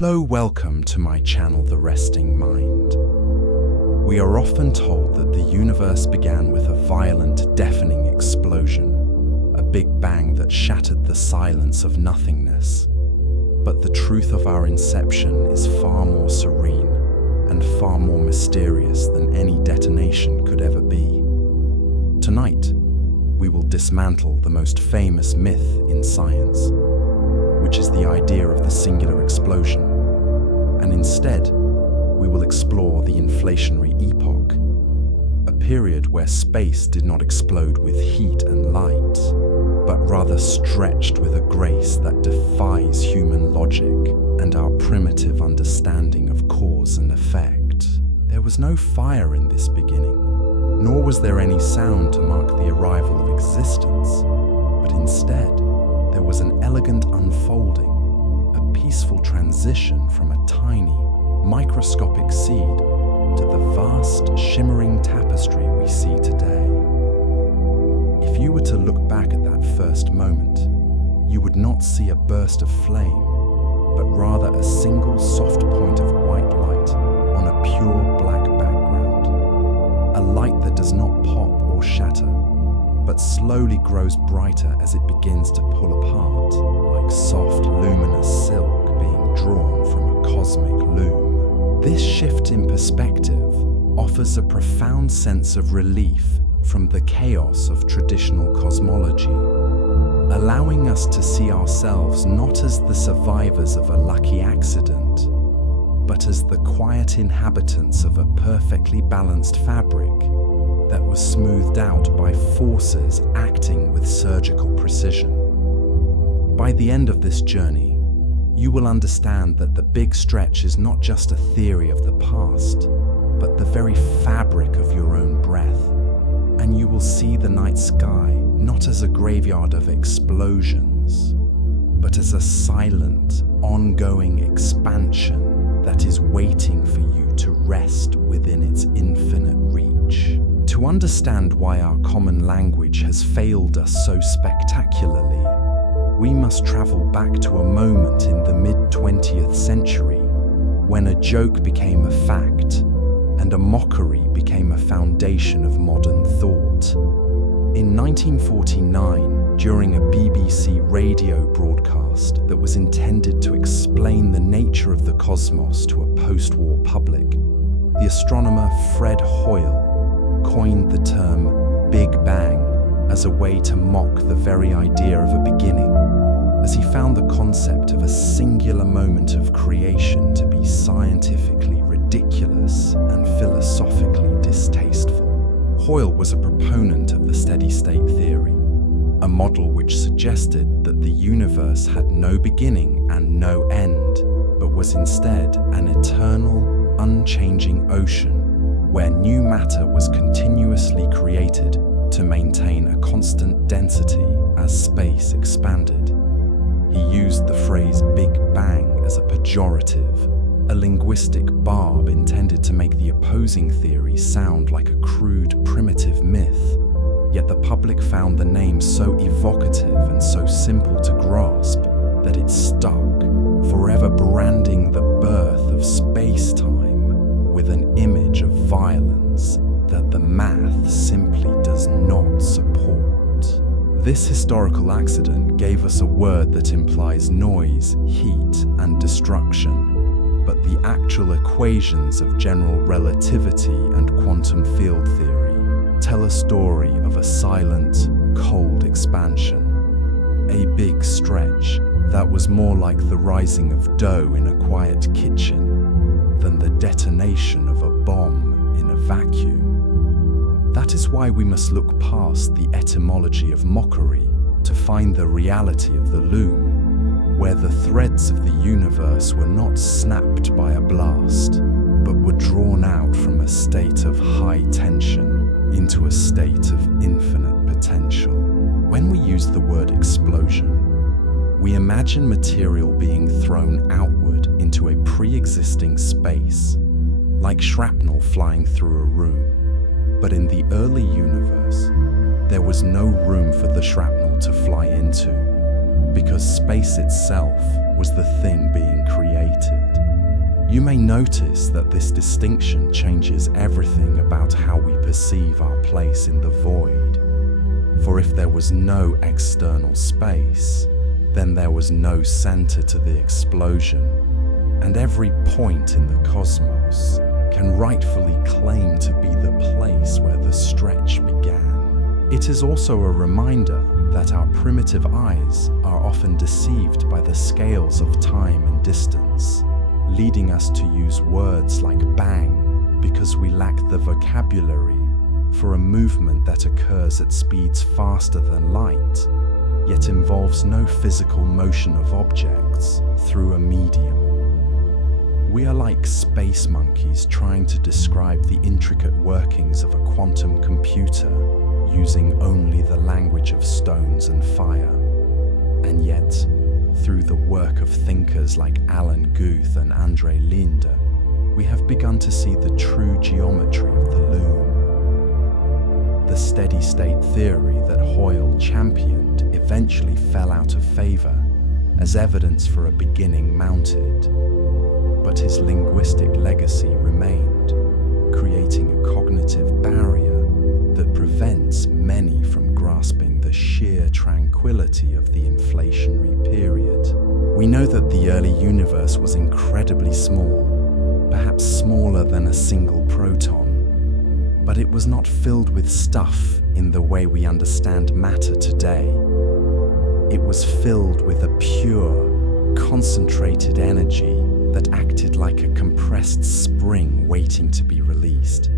Hello, welcome to my channel, The Resting Mind. We are often told that the universe began with a violent, deafening explosion, a big bang that shattered the silence of nothingness. But the truth of our inception is far more serene and far more mysterious than any detonation could ever be. Tonight, we will dismantle the most famous myth in science, which is the idea of the singular explosion, and instead, we will explore the Inflationary Epoch, a period where space did not explode with heat and light, but rather stretched with a grace that defies human logic and our primitive understanding of cause and effect. There was no fire in this beginning, nor was there any sound to mark the arrival of existence, but instead, there was an elegant unfolding, a peaceful transition from a tiny, microscopic seed to the vast, shimmering tapestry we see today. If you were to look back at that first moment, you would not see a burst of flame, but rather a single soft point of white light on a pure black background. A light that does not pop or shatter, but slowly grows brighter as it begins to pull apart, like soft, luminous silk being drawn from a cosmic loom. This shift in perspective offers a profound sense of relief from the chaos of traditional cosmology, allowing us to see ourselves not as the survivors of a lucky accident, but as the quiet inhabitants of a perfectly balanced fabric that was smoothed out by forces acting with surgical precision. By the end of this journey, you will understand that the big stretch is not just a theory of the past, but the very fabric of your own breath. And you will see the night sky not as a graveyard of explosions, but as a silent, ongoing expansion that is waiting for you to rest within its infinite reach. To understand why our common language has failed us so spectacularly, we must travel back to a moment in the mid-20th century when a joke became a fact and a mockery became a foundation of modern thought. In 1949, during a BBC radio broadcast that was intended to explain the nature of the cosmos to a post-war public, the astronomer Fred Hoyle coined the term Big Bang as a way to mock the very idea of a beginning, as he found the concept of a singular moment of creation to be scientifically ridiculous and philosophically distasteful. Hoyle was a proponent of the steady-state theory, a model which suggested that the universe had no beginning and no end, but was instead an eternal, unchanging ocean where new matter was continuously created to maintain a constant density as space expanded. He used the phrase Big Bang as a pejorative, a linguistic barb intended to make the opposing theory sound like a crude, primitive myth. Yet the public found the name so evocative and so simple to grasp that it stuck, forever branding the birth of space-time with an image of violence that the math simply does not support. This historical accident gave us a word that implies noise, heat, and destruction, but the actual equations of general relativity and quantum field theory tell a story of a silent, cold expansion, a big stretch that was more like the rising of dough in a quiet kitchen than the detonation of a bomb in a vacuum. That is why we must look past the etymology of mockery to find the reality of the loom, where the threads of the universe were not snapped by a blast, but were drawn out from a state of high tension into a state of infinite potential. When we use the word explosion, we imagine material being thrown outward into a pre-existing space, like shrapnel flying through a room. But in the early universe, there was no room for the shrapnel to fly into, because space itself was the thing being created. You may notice that this distinction changes everything about how we perceive our place in the void. For if there was no external space, then there was no center to the explosion, and every point in the cosmos can rightfully claim to be the place where the stretch began. It is also a reminder that our primitive eyes are often deceived by the scales of time and distance, leading us to use words like bang because we lack the vocabulary for a movement that occurs at speeds faster than light, yet involves no physical motion of objects through a medium. We are like space monkeys trying to describe the intricate workings of a quantum computer using only the language of stones and fire. And yet, through the work of thinkers like Alan Guth and Andre Linde, we have begun to see the true geometry of the loom. The steady-state theory that Hoyle championed eventually fell out of favor as evidence for a beginning mounted, but his linguistic legacy remained, creating a cognitive barrier that prevents many from grasping the sheer tranquility of the inflationary period. We know that the early universe was incredibly small, perhaps smaller than a single proton, but it was not filled with stuff in the way we understand matter today. It was filled with a pure, concentrated energy that acted like a compressed spring waiting to be released.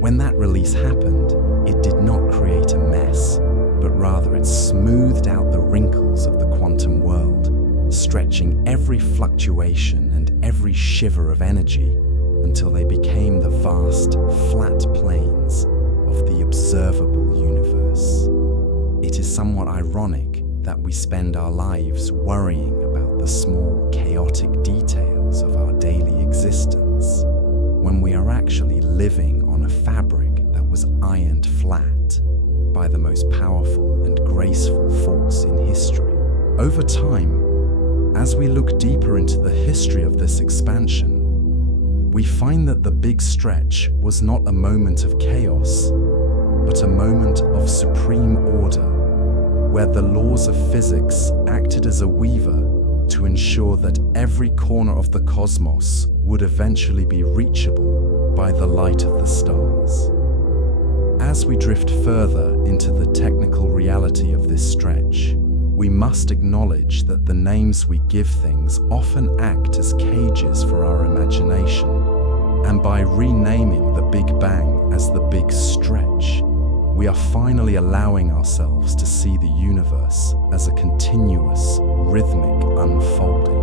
When that release happened, it did not create a mess, but rather it smoothed out the wrinkles of the quantum world, stretching every fluctuation and every shiver of energy until they became the vast, flat planes of the observable universe. It is somewhat ironic that we spend our lives worrying about the small, chaotic details of our daily existence, when we are actually living on a fabric that was ironed flat by the most powerful and graceful force in history. Over time, as we look deeper into the history of this expansion, we find that the big stretch was not a moment of chaos, but a moment of supreme order, where the laws of physics acted as a weaver to ensure that every corner of the cosmos would eventually be reachable by the light of the stars. As we drift further into the technical reality of this stretch, we must acknowledge that the names we give things often act as cages for our imagination, and by renaming the Big Bang as the Big Stretch, we are finally allowing ourselves to see the universe as a continuous, rhythmic unfolding.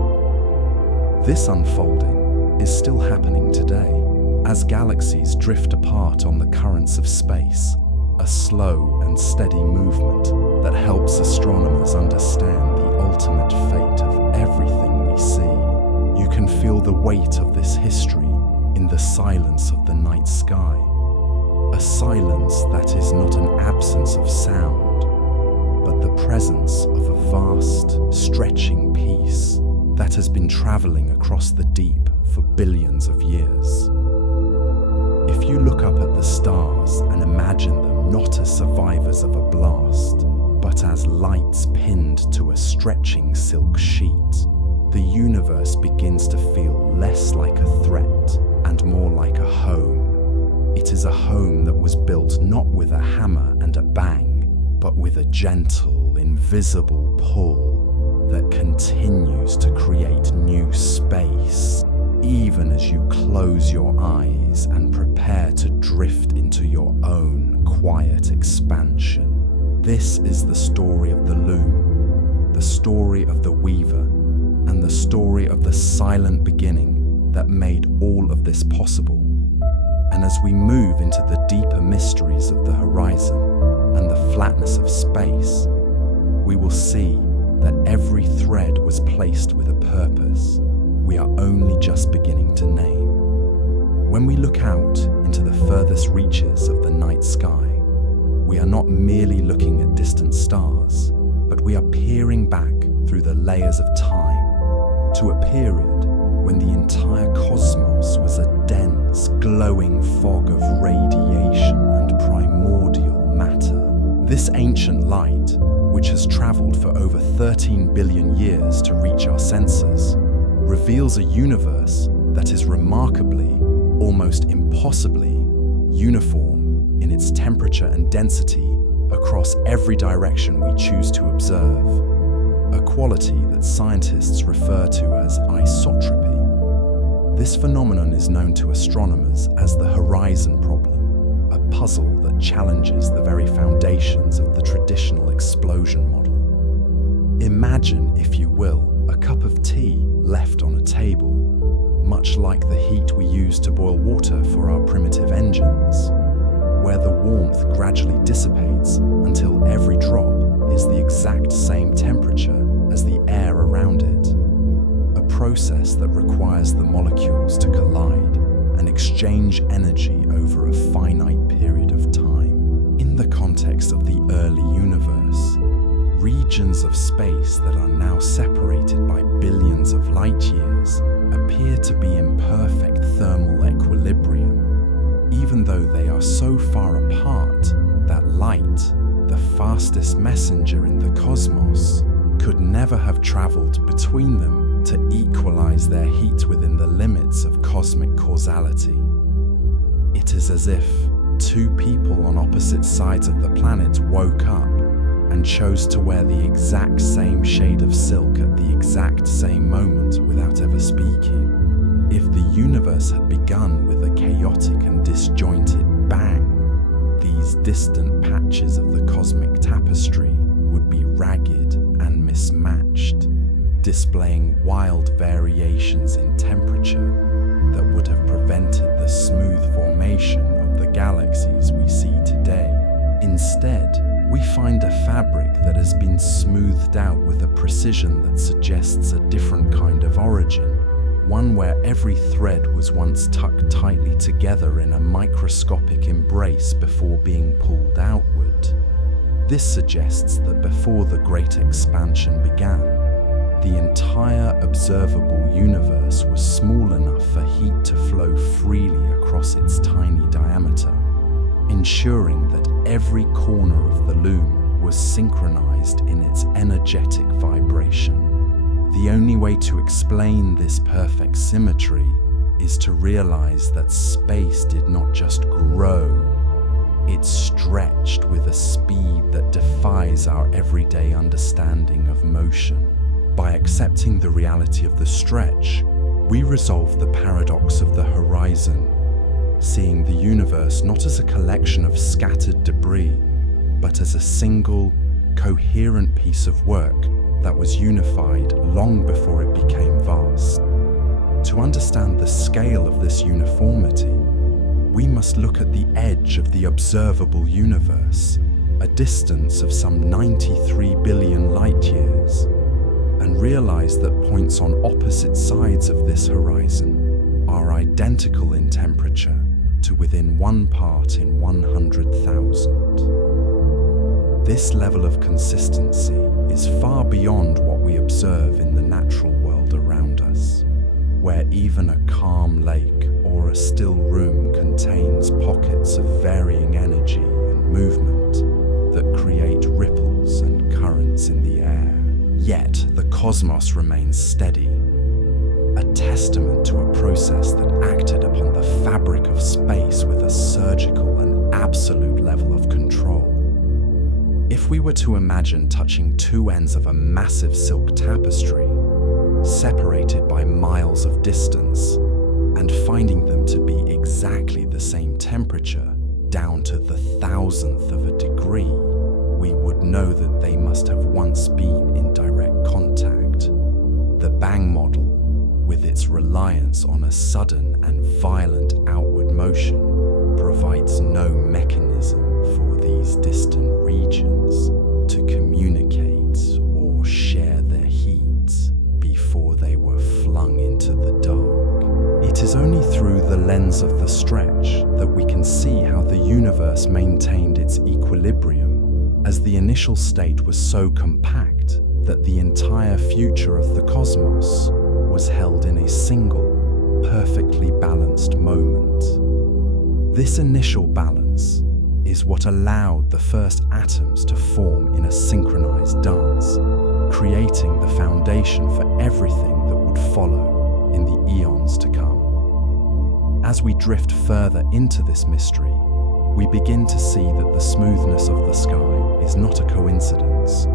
This unfolding is still happening today, as galaxies drift apart on the currents of space, a slow and steady movement that helps astronomers understand the ultimate fate of everything we see. You can feel the weight of this history in the silence of the night sky, a silence that is not an absence of sound, but the presence of a vast, stretching peace that has been traveling across the deep for billions of years. If you look up at the stars and imagine them not as survivors of a blast, but as lights pinned to a stretching silk sheet, the universe begins to feel less like a threat and more like a home. It is a home that was built not with a hammer and a bang, but with a gentle, invisible pull that continues to create new space, even as you close your eyes and prepare to drift into your own quiet expansion. This is the story of the loom, the story of the weaver, and the story of the silent beginning that made all of this possible. And as we move into the deeper mysteries of the horizon and the flatness of space, we will see that every thread was placed with a purpose we are only just beginning to name. When we look out into the furthest reaches of the night sky, we are not merely looking at distant stars, but we are peering back through the layers of time to a period when the entire This ancient light, which has traveled for over 13 billion years to reach our senses, reveals a universe that is remarkably, almost impossibly, uniform in its temperature and density across every direction we choose to observe, a quality that scientists refer to as isotropy. This phenomenon is known to astronomers as the horizon problem, a puzzle that challenges the very foundations of the traditional explosion model. Imagine, if you will, a cup of tea left on a table, much like the heat we use to boil water for our primitive engines, where the warmth gradually dissipates until every drop is the exact same temperature as the air around it, a process that requires the molecules to collide and exchange energy over a finite period of time. In the context of the early universe, regions of space that are now separated by billions of light years appear to be in perfect thermal equilibrium, even though they are so far apart that light, the fastest messenger in the cosmos, could never have traveled between them to equalize their heat within the limits of cosmic causality. It is as if two people on opposite sides of the planet woke up and chose to wear the exact same shade of silk at the exact same moment without ever speaking. If the universe had begun with a chaotic and disjointed bang, these distant patches of the cosmic tapestry would be ragged and mismatched, displaying wild variations in temperature that would have prevented the smooth formation of the galaxies we see today. Instead, we find a fabric that has been smoothed out with a precision that suggests a different kind of origin, one where every thread was once tucked tightly together in a microscopic embrace before being pulled outward. This suggests that before the Great Expansion began, the entire observable universe was small enough for heat to flow freely across its tiny diameter, ensuring that every corner of the loom was synchronized in its energetic vibration. The only way to explain this perfect symmetry is to realize that space did not just grow, it stretched with a speed that defies our everyday understanding of motion. By accepting the reality of the stretch, we resolve the paradox of the horizon, seeing the universe not as a collection of scattered debris, but as a single, coherent piece of work that was unified long before it became vast. To understand the scale of this uniformity, we must look at the edge of the observable universe, a distance of some 93 billion light years, and realize that points on opposite sides of this horizon are identical in temperature to within 1 part in 100,000. This level of consistency is far beyond what we observe in the natural world around us, where even a calm lake or a still room contains pockets of varying energy and movement that create ripples and currents in the air. Yet the cosmos remains steady, a testament to a process that acted upon the fabric of space with a surgical and absolute level of control. If we were to imagine touching two ends of a massive silk tapestry, separated by miles of distance, and finding them to be exactly the same temperature, down to the thousandth of a degree, we would know that they must have once been in direct contact. The Bang model, with its reliance on a sudden and violent outward motion, provides no mechanism for these distant regions to communicate or share their heat before they were flung into the dark. It is only through the lens of the stretch that we can see how the universe maintained its equilibrium, as the initial state was so compact that the entire future of the cosmos was held in a single, perfectly balanced moment. This initial balance is what allowed the first atoms to form in a synchronized dance, creating the foundation for everything that would follow in the eons to come. As we drift further into this mystery, we begin to see that the smoothness of the sky is not a coincidence,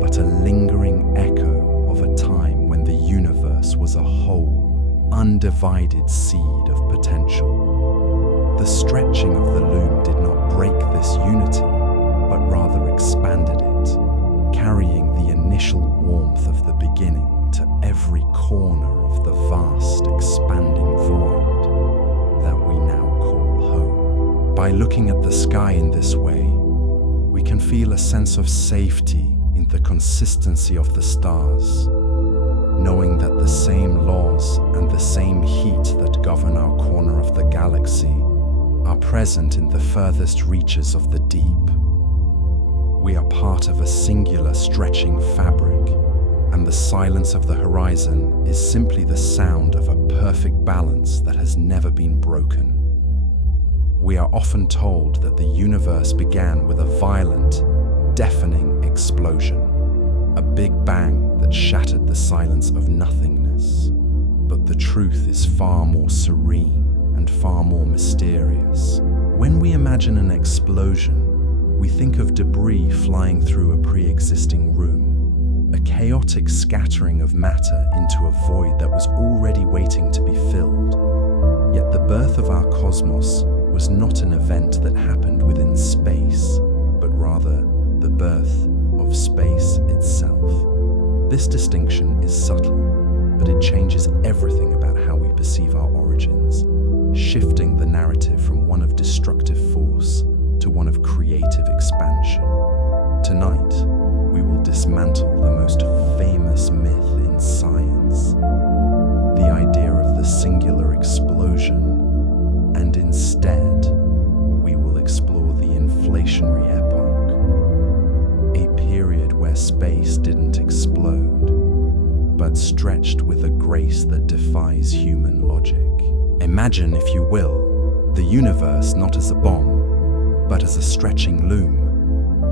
but a lingering echo of a time when the universe was a whole, undivided seed of potential. The stretching of the loom did not break this unity, but rather expanded it, carrying the initial warmth of the beginning to every corner of the vast, expanding void that we now call home. By looking at the sky in this way, we can feel a sense of safety in the consistency of the stars, knowing that the same laws and the same heat that govern our corner of the galaxy are present in the furthest reaches of the deep. We are part of a singular stretching fabric, and the silence of the horizon is simply the sound of a perfect balance that has never been broken. We are often told that the universe began with a violent, deafening explosion, a big bang that shattered the silence of nothingness. But the truth is far more serene and far more mysterious. When we imagine an explosion, we think of debris flying through a pre-existing room, a chaotic scattering of matter into a void that was already waiting to be filled. Yet the birth of our cosmos was not an event that happened within space, but rather the birth of space itself. This distinction is subtle, but it changes everything about how we perceive our origins, shifting the narrative from one of destructive force to one of creative expansion. Tonight, we will dismantle the most famous myth in science, the idea of the singular explosion, and instead, we will explore the Inflationary Epoch, a period where space didn't explode, but stretched with a grace that defies human logic. Imagine, if you will, the universe not as a bomb, but as a stretching loom,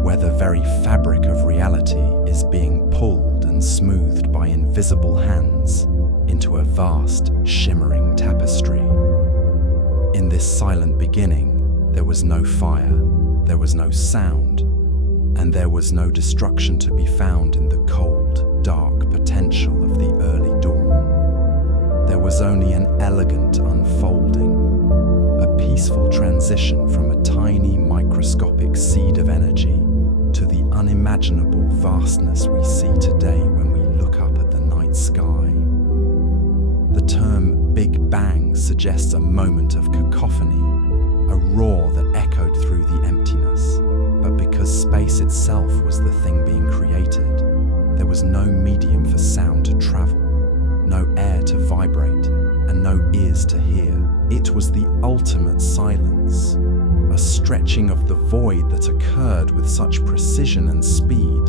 where the very fabric of reality is being pulled and smoothed by invisible hands into a vast, shimmering tapestry. In this silent beginning, there was no fire, there was no sound, and there was no destruction to be found in the cold, dark potential of the early dawn. There was only an elegant unfolding, a peaceful transition from a tiny microscopic seed of energy to the unimaginable vastness we see today when we look up at the night sky. The term Big Bang suggests a moment of cacophony, a roar that echoed through the emptiness. But because space itself was the thing being created, there was no medium for sound to travel, no air to vibrate, and no ears to hear. It was the ultimate silence, a stretching of the void that occurred with such precision and speed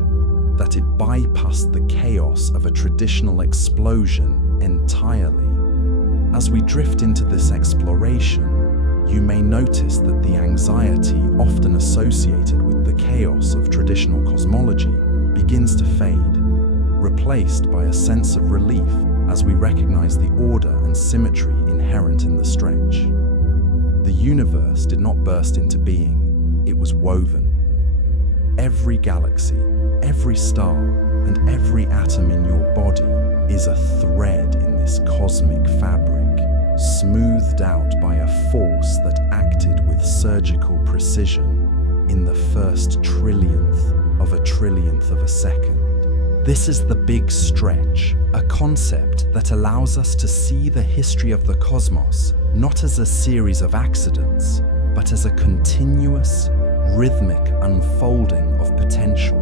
that it bypassed the chaos of a traditional explosion entirely. As we drift into this exploration, you may notice that the anxiety often associated with the chaos of traditional cosmology begins to fade, replaced by a sense of relief as we recognize the order and symmetry inherent in the stretch. The universe did not burst into being, it was woven. Every galaxy, every star, and every atom in your body is a thread in this cosmic fabric, smoothed out by a force that acted with surgical precision in the first trillionth of a second. This is the big stretch, a concept that allows us to see the history of the cosmos not as a series of accidents, but as a continuous, rhythmic unfolding of potential.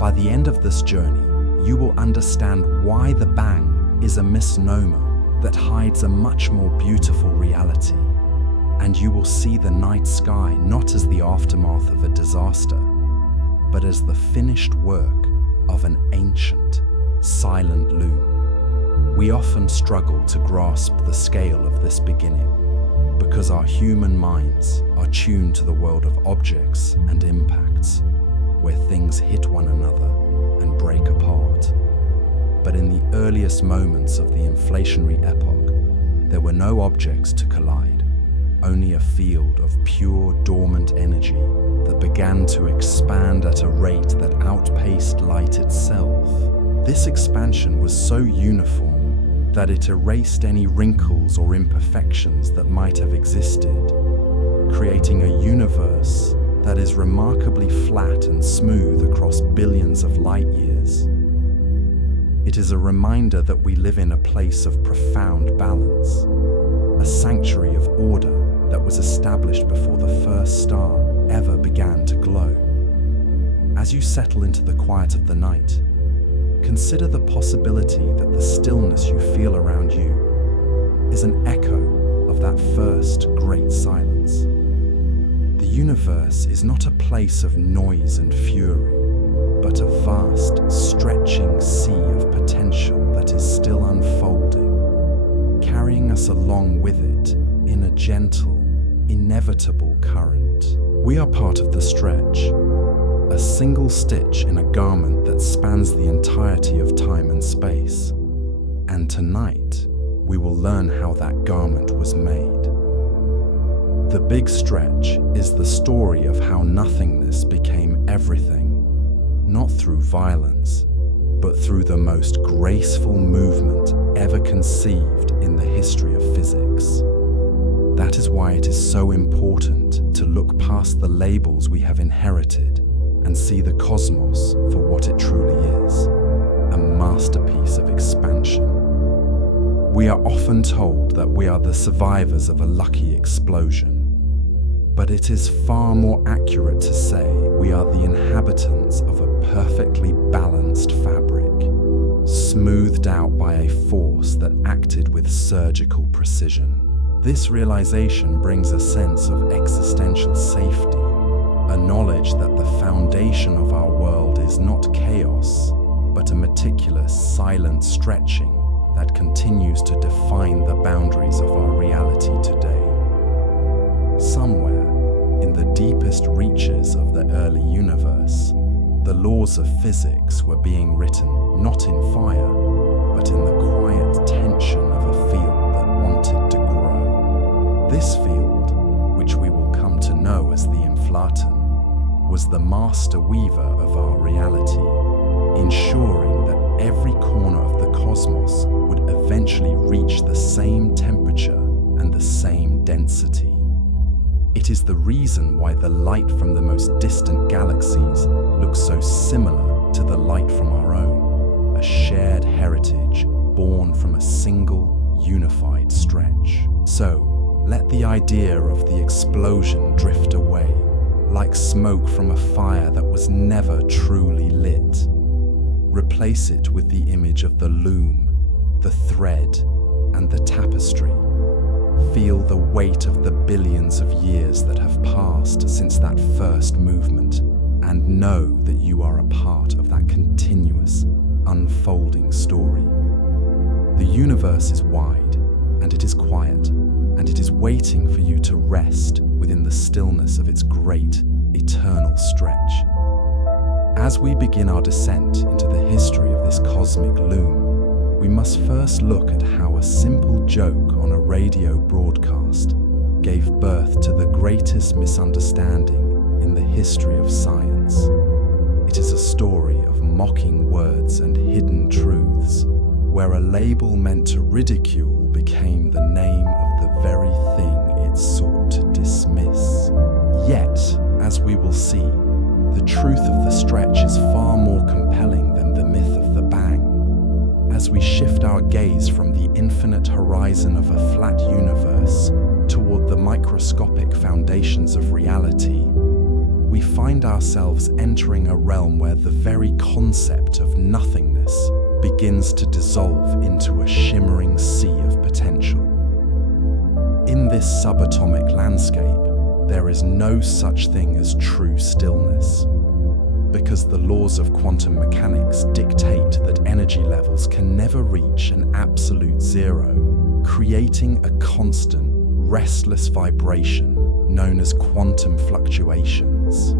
By the end of this journey, you will understand why the bang is a misnomer that hides a much more beautiful reality, and you will see the night sky not as the aftermath of a disaster, but as the finished work of an ancient, silent loom. We often struggle to grasp the scale of this beginning because our human minds are attuned to the world of objects and impacts, where things hit one another and break apart. But in the earliest moments of the inflationary epoch, there were no objects to collide, only a field of pure dormant energy that began to expand at a rate that outpaced light itself. This expansion was so uniform that it erased any wrinkles or imperfections that might have existed, creating a universe that is remarkably flat and smooth across billions of light years. It is a reminder that we live in a place of profound balance, a sanctuary of order that was established before the first star ever began to glow. As you settle into the quiet of the night, consider the possibility that the stillness you feel around you is an echo of that first great silence. The universe is not a place of noise and fury, but a vast, stretching sea of potential that is still unfolding, carrying us along with it in a gentle, inevitable current. We are part of the stretch, a single stitch in a garment that spans the entirety of time and space. And tonight, we will learn how that garment was made. The big stretch is the story of how nothingness became everything, not through violence, but through the most graceful movement ever conceived in the history of physics. That is why it is so important to look past the labels we have inherited and see the cosmos for what it truly is, a masterpiece of expansion. We are often told that we are the survivors of a lucky explosion, but it is far more accurate to say we are the inhabitants of a perfectly balanced fabric, smoothed out by a force that acted with surgical precision. This realization brings a sense of existential safety, a knowledge that the foundation of our world is not chaos, but a meticulous, silent stretching that continues to define the boundaries of our reality today. Somewhere, in the deepest reaches of the early universe, the laws of physics were being written not in fire, but in the quiet tension of a field that wanted to grow. This field, which we will come to know as the Inflaton, was the master weaver of our reality, ensuring that every corner of the cosmos would eventually reach the same temperature and the same density. It is the reason why the light from the most distant galaxies looks so similar to the light from our own, a shared heritage born from a single, unified stretch. So, let the idea of the explosion drift away, like smoke from a fire that was never truly lit. Replace it with the image of the loom, the thread, and the tapestry. Feel the weight of the billions of years that have passed since that first movement, and know that you are a part of that continuous, unfolding story. The universe is wide, and it is quiet, and it is waiting for you to rest within the stillness of its great, eternal stretch. As we begin our descent into the history of this cosmic loom, we must first look at how a simple joke on a radio broadcast gave birth to the greatest misunderstanding in the history of science. It is a story of mocking words and hidden truths, where a label meant to ridicule became the name of the very thing it sought to dismiss. Yet, as we will see, the truth of the stretch is far more compelling than the myth of the bang. As we shift our gaze from the infinite horizon of a flat universe toward the microscopic foundations of reality, we find ourselves entering a realm where the very concept of nothingness begins to dissolve into a shimmering sea of potential. In this subatomic landscape, there is no such thing as true stillness, because the laws of quantum mechanics dictate that energy levels can never reach an absolute zero, creating a constant, restless vibration known as quantum fluctuations.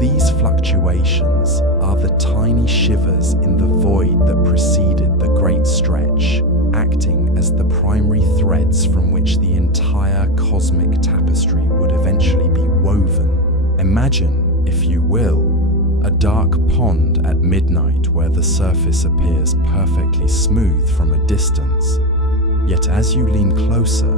These fluctuations are the tiny shivers in the void that preceded the Great Stretch, acting as the primary threads from which the entire cosmic tapestry would eventually be woven. Imagine, if you will, a dark pond at midnight where the surface appears perfectly smooth from a distance. Yet as you lean closer,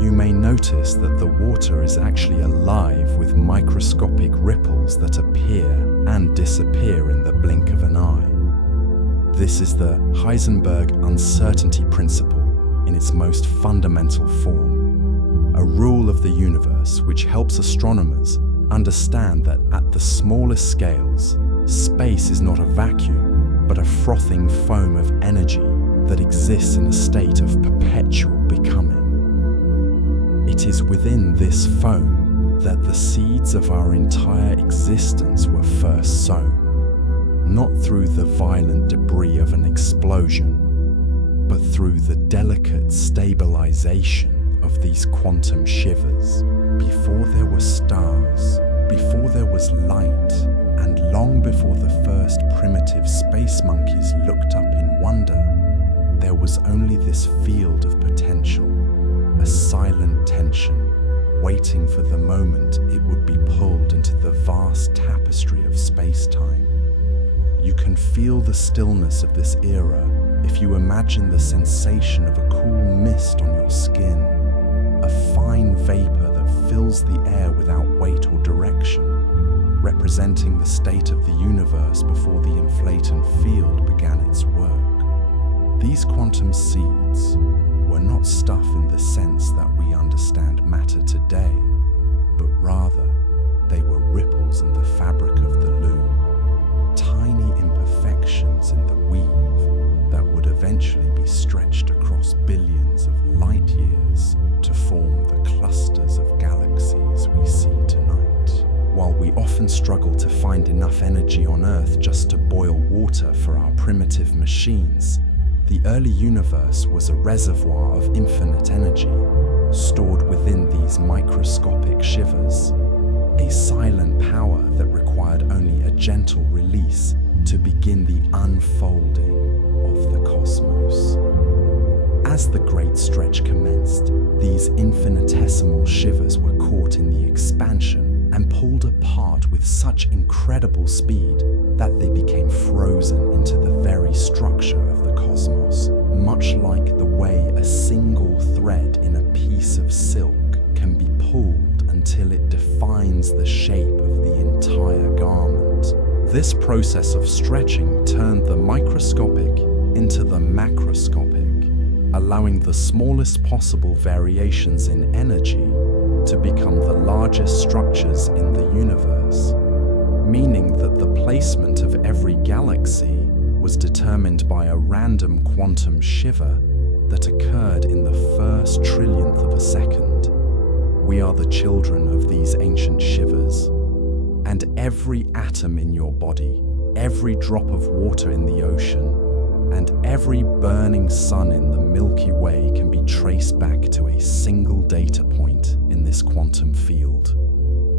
you may notice that the water is actually alive with microscopic ripples that appear and disappear in the blink of an eye. This is the Heisenberg uncertainty principle in its most fundamental form, a rule of the universe which helps astronomers understand that at the smallest scales, space is not a vacuum, but a frothing foam of energy that exists in a state of perpetual becoming. It is within this foam that the seeds of our entire existence were first sown, not through the violent debris of an explosion, but through the delicate stabilization of these quantum shivers. Before there were stars, before there was light, and long before the first primitive space monkeys looked up in wonder, there was only this field of potential, a silent tension, waiting for the moment it would be pulled into the vast tapestry of space-time. You can feel the stillness of this era if you imagine the sensation of a cool mist on your skin, a fine vapor that fills the air without weight or direction, representing the state of the universe before the inflaton field began its work. These quantum seeds were not stuff in the sense that we understand matter today, but rather they were ripples in the fabric of the loom, tiny imperfections in the weave that would eventually be stretched across billions of light years to form the clusters of galaxies we see tonight. While we often struggle to find enough energy on Earth just to boil water for our primitive machines, the early universe was a reservoir of infinite energy, stored within these microscopic shivers, a silent power that required only a gentle release to begin the unfolding of the cosmos. As the Great Stretch commenced, these infinitesimal shivers were caught in the expansion and pulled apart with such incredible speed that they became frozen into the very structure of the cosmos, much like the way a single thread in a piece of silk can be pulled until it defines the shape of the entire garment. This process of stretching turned the microscopic into the macroscopic, allowing the smallest possible variations in energy to become the largest structures in the universe, meaning that the placement of every galaxy was determined by a random quantum shiver that occurred in the first trillionth of a second. We are the children of these ancient shivers, and every atom in your body, every drop of water in the ocean, and every burning sun in the Milky Way can be traced back to a single data point in this quantum field,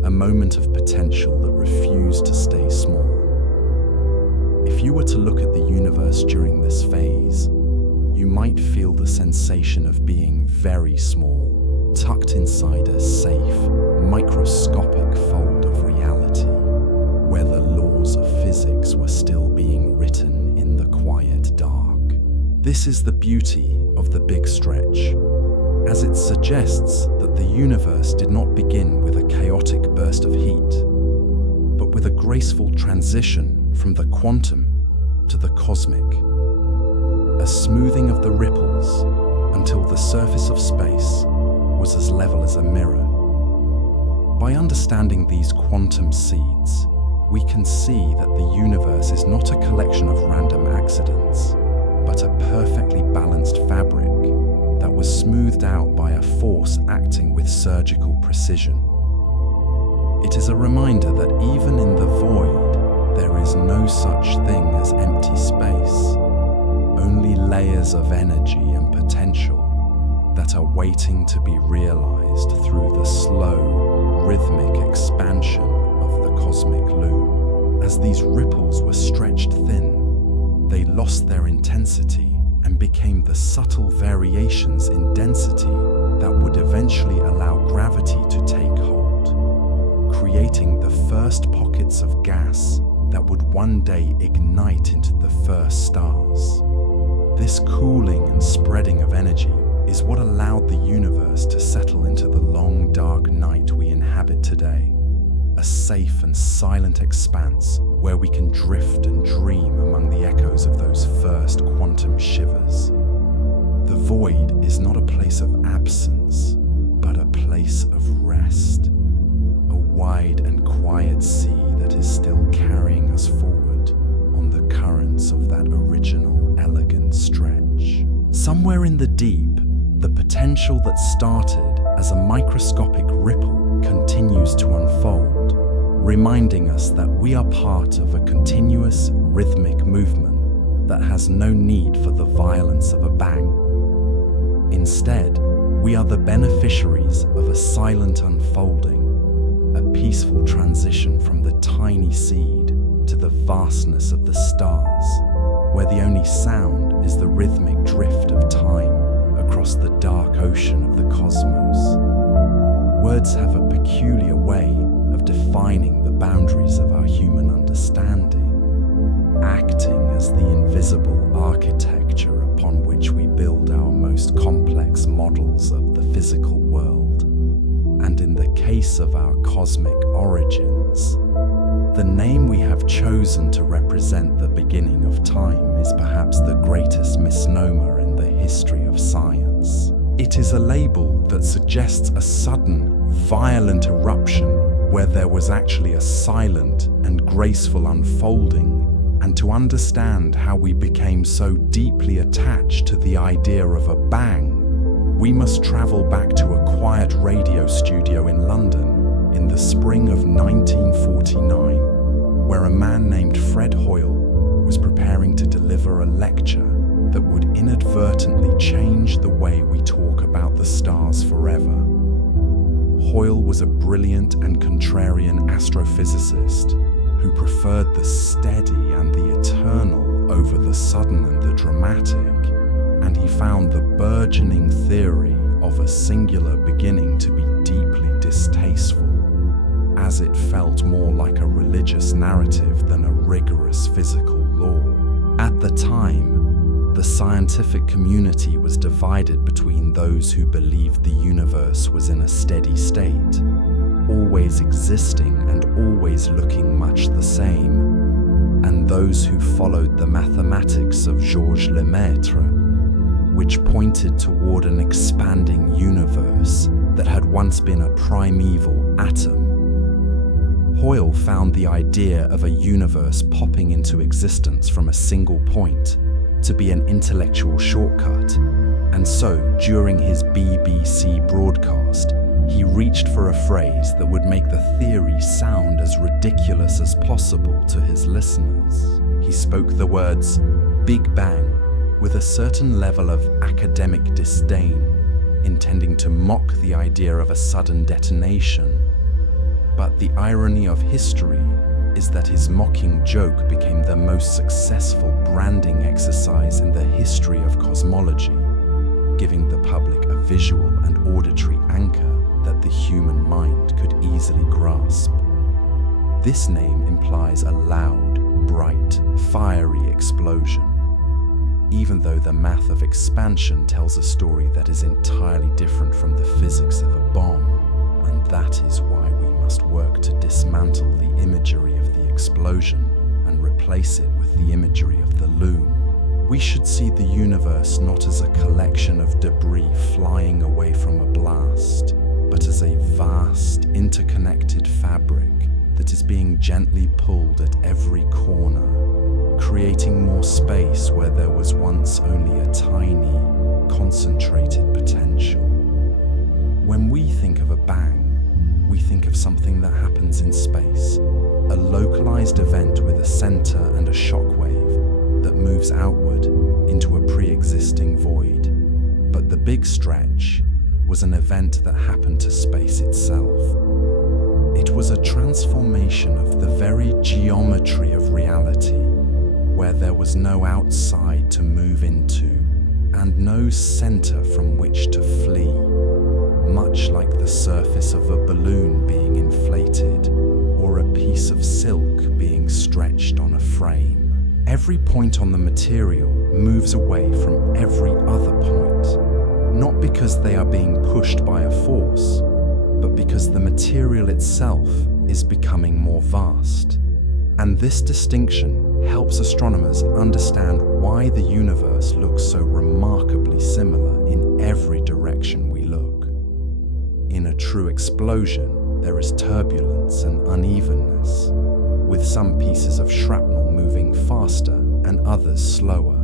a moment of potential that refused to stay small. If you were to look at the universe during this phase, you might feel the sensation of being very small, tucked inside a safe, microscopic fold of reality, where the laws of physics were still being written in the quiet dark. This is the beauty of the Big Stretch, as it suggests that the universe did not begin with a chaotic burst of heat, but with a graceful transition from the quantum to the cosmic, a smoothing of the ripples until the surface of space was as level as a mirror. By understanding these quantum seeds, we can see that the universe is not a collection of random accidents, but a perfectly balanced fabric that was smoothed out by a force acting with surgical precision. It is a reminder that even in the void, there is no such thing as empty space, only layers of energy and potential that that are waiting to be realized through the slow, rhythmic expansion of the cosmic loom. As these ripples were stretched thin, they lost their intensity and became the subtle variations in density that would eventually allow gravity to take hold, creating the first pockets of gas that would one day ignite into the first stars. This cooling and spreading of energy is what allowed the universe to settle into the long, dark night we inhabit today, a safe and silent expanse where we can drift and dream among the echoes of those first quantum shivers. The void is not a place of absence, but a place of rest, a wide and quiet sea that is still carrying us forward on the currents of that original elegant stretch. Somewhere in the deep, the potential that started as a microscopic ripple continues to unfold, reminding us that we are part of a continuous rhythmic movement that has no need for the violence of a bang. Instead, we are the beneficiaries of a silent unfolding, a peaceful transition from the tiny seed to the vastness of the stars, where the only sound is the rhythmic drift of time across the dark ocean of the cosmos. Words have a peculiar way of defining the boundaries of our human understanding, acting as the invisible architecture upon which we build our most complex models of the physical world. And in the case of our cosmic origins, the name we have chosen to represent the beginning of time is perhaps the greatest misnomer in the history of science. It is a label that suggests a sudden, violent eruption where there was actually a silent and graceful unfolding. And to understand how we became so deeply attached to the idea of a bang, we must travel back to a quiet radio studio in London in the spring of 1949, where a man named Fred Hoyle was preparing to deliver a lecture that would inadvertently change the way we talk about the stars forever. Hoyle was a brilliant and contrarian astrophysicist who preferred the steady and the eternal over the sudden and the dramatic, and he found the burgeoning theory of a singular beginning to be deeply distasteful, as it felt more like a religious narrative than a rigorous physical law. At the time, the scientific community was divided between those who believed the universe was in a steady state, always existing and always looking much the same, and those who followed the mathematics of Georges Lemaitre, which pointed toward an expanding universe that had once been a primeval atom. Hoyle found the idea of a universe popping into existence from a single point to be an intellectual shortcut, and so during his BBC broadcast, he reached for a phrase that would make the theory sound as ridiculous as possible to his listeners. He spoke the words "Big Bang" with a certain level of academic disdain, intending to mock the idea of a sudden detonation. But the irony of history is that his mocking joke became the most successful branding exercise in the history of cosmology, giving the public a visual and auditory anchor that the human mind could easily grasp. This name implies a loud, bright, fiery explosion, even though the math of expansion tells a story that is entirely different from the physics of a bomb, and that is why we must work to dismantle the imagery of the explosion and replace it with the imagery of the loom. We should see the universe not as a collection of debris flying away from a blast, but as a vast, interconnected fabric that is being gently pulled at every corner, creating more space where there was once only a tiny, concentrated potential. When we think of a bang, we think of something that happens in space, a localized event with a center and a shockwave that moves outward into a pre-existing void. But the big stretch was an event that happened to space itself. It was a transformation of the very geometry of reality, where there was no outside to move into and no center from which to flee, much like the surface of a balloon being inflated or a piece of silk being stretched on a frame. Every point on the material moves away from every other point, not because they are being pushed by a force, but because the material itself is becoming more vast. And this distinction helps astronomers understand why the universe looks so remarkably similar in every direction we look. In a true explosion, there is turbulence and unevenness, with some pieces of shrapnel moving faster and others slower,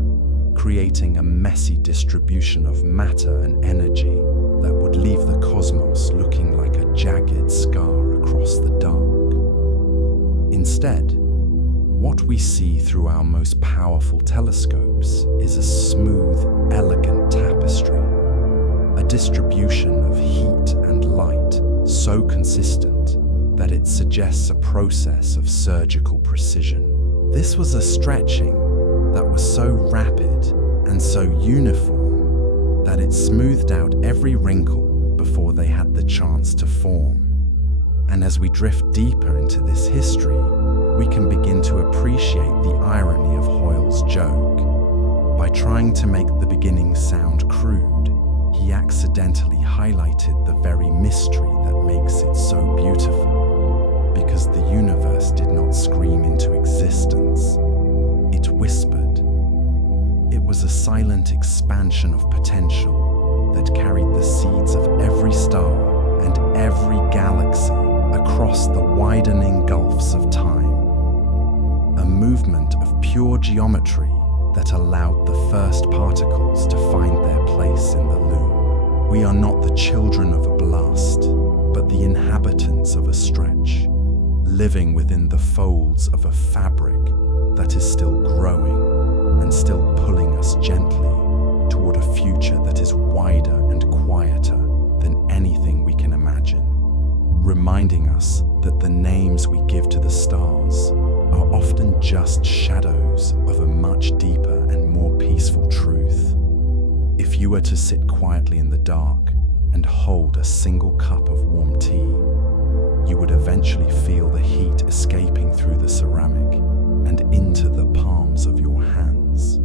creating a messy distribution of matter and energy that would leave the cosmos looking like a jagged scar across the dark. Instead, what we see through our most powerful telescopes is a smooth, elegant tapestry, a distribution of heat and light so consistent that it suggests a process of surgical precision. This was a stretching that was so rapid and so uniform that it smoothed out every wrinkle before they had the chance to form. And as we drift deeper into this history, we can begin to appreciate the irony of Hoyle's joke. By trying to make the beginning sound crude, he accidentally highlighted the very mystery that makes it so beautiful. Because the universe did not scream into existence, it whispered. It was a silent expansion of potential that carried the seeds of every star and every galaxy across the widening gulfs of time. A movement of pure geometry that allowed the first particles to find their place in the loom. We are not the children of a blast, but the inhabitants of a stretch, living within the folds of a fabric that is still growing and still pulling us gently toward a future that is wider and quieter than anything we can imagine, reminding us that the names we give to the stars are often just shadows of a much deeper and more peaceful truth. If you were to sit quietly in the dark and hold a single cup of warm tea, you would eventually feel the heat escaping through the ceramic and into the palms of your hands.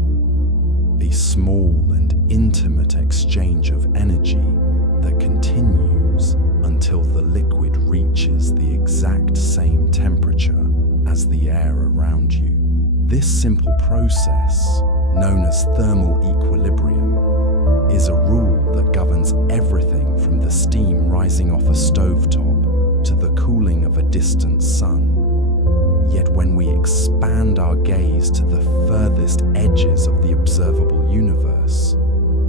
A small and intimate exchange of energy that continues until the liquid reaches the exact same temperature as the air around you. This simple process, known as thermal equilibrium, is a rule that governs everything from the steam rising off a stovetop to the cooling of a distant sun. Yet when we expand our gaze to the furthest edges of the observable universe,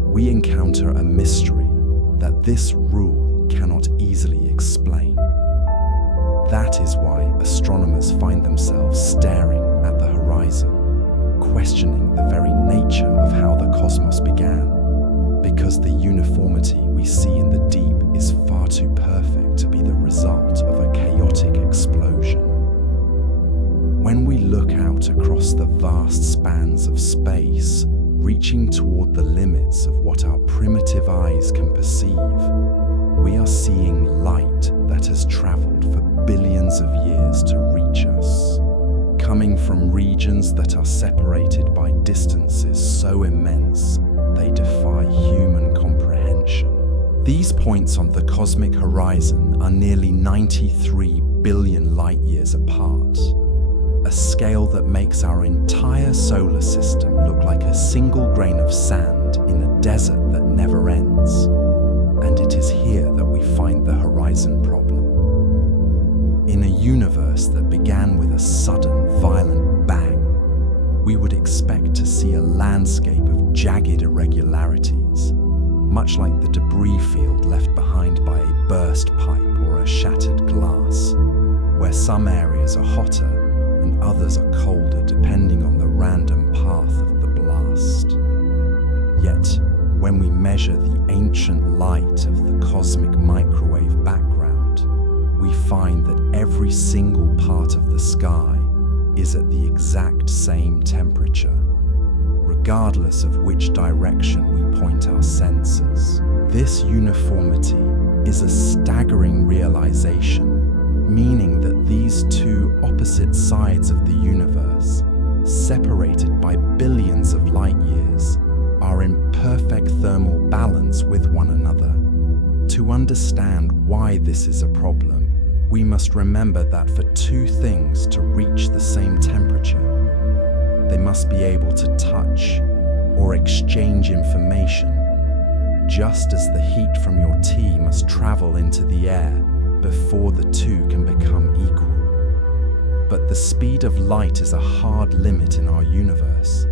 we encounter a mystery that this rule cannot easily explain. That is why astronomers find themselves staring at the horizon, questioning the very nature of how the cosmos began, because the uniformity we see in the deep is far too perfect to be the result of a chaotic explosion. When we look out across the vast spans of space, reaching toward the limits of what our primitive eyes can perceive, we are seeing light that has traveled for billions of years to reach us, coming from regions that are separated by distances so immense they defy human comprehension. These points on the cosmic horizon are nearly 93 billion light years apart, a scale that makes our entire solar system look like a single grain of sand in a desert that never ends. And it is here that we find the horizon problem. In a universe that began with a sudden, violent bang, we would expect to see a landscape of jagged irregularities, much like the debris field left behind by a burst pipe or a shattered glass, where some areas are hotter and others are colder depending on the random path of the blast. Yet, when we measure the ancient light of the cosmic microwave background, we find that every single part of the sky is at the exact same temperature, regardless of which direction we point our sensors. This uniformity is a staggering realization, meaning that these two opposite sides of the universe, separated by billions of light years, are in perfect thermal balance with one another. To understand why this is a problem, we must remember that for two things to reach the same temperature, they must be able to touch or exchange information, just as the heat from your tea must travel into the air before the two can become equal. But the speed of light is a hard limit in our universe,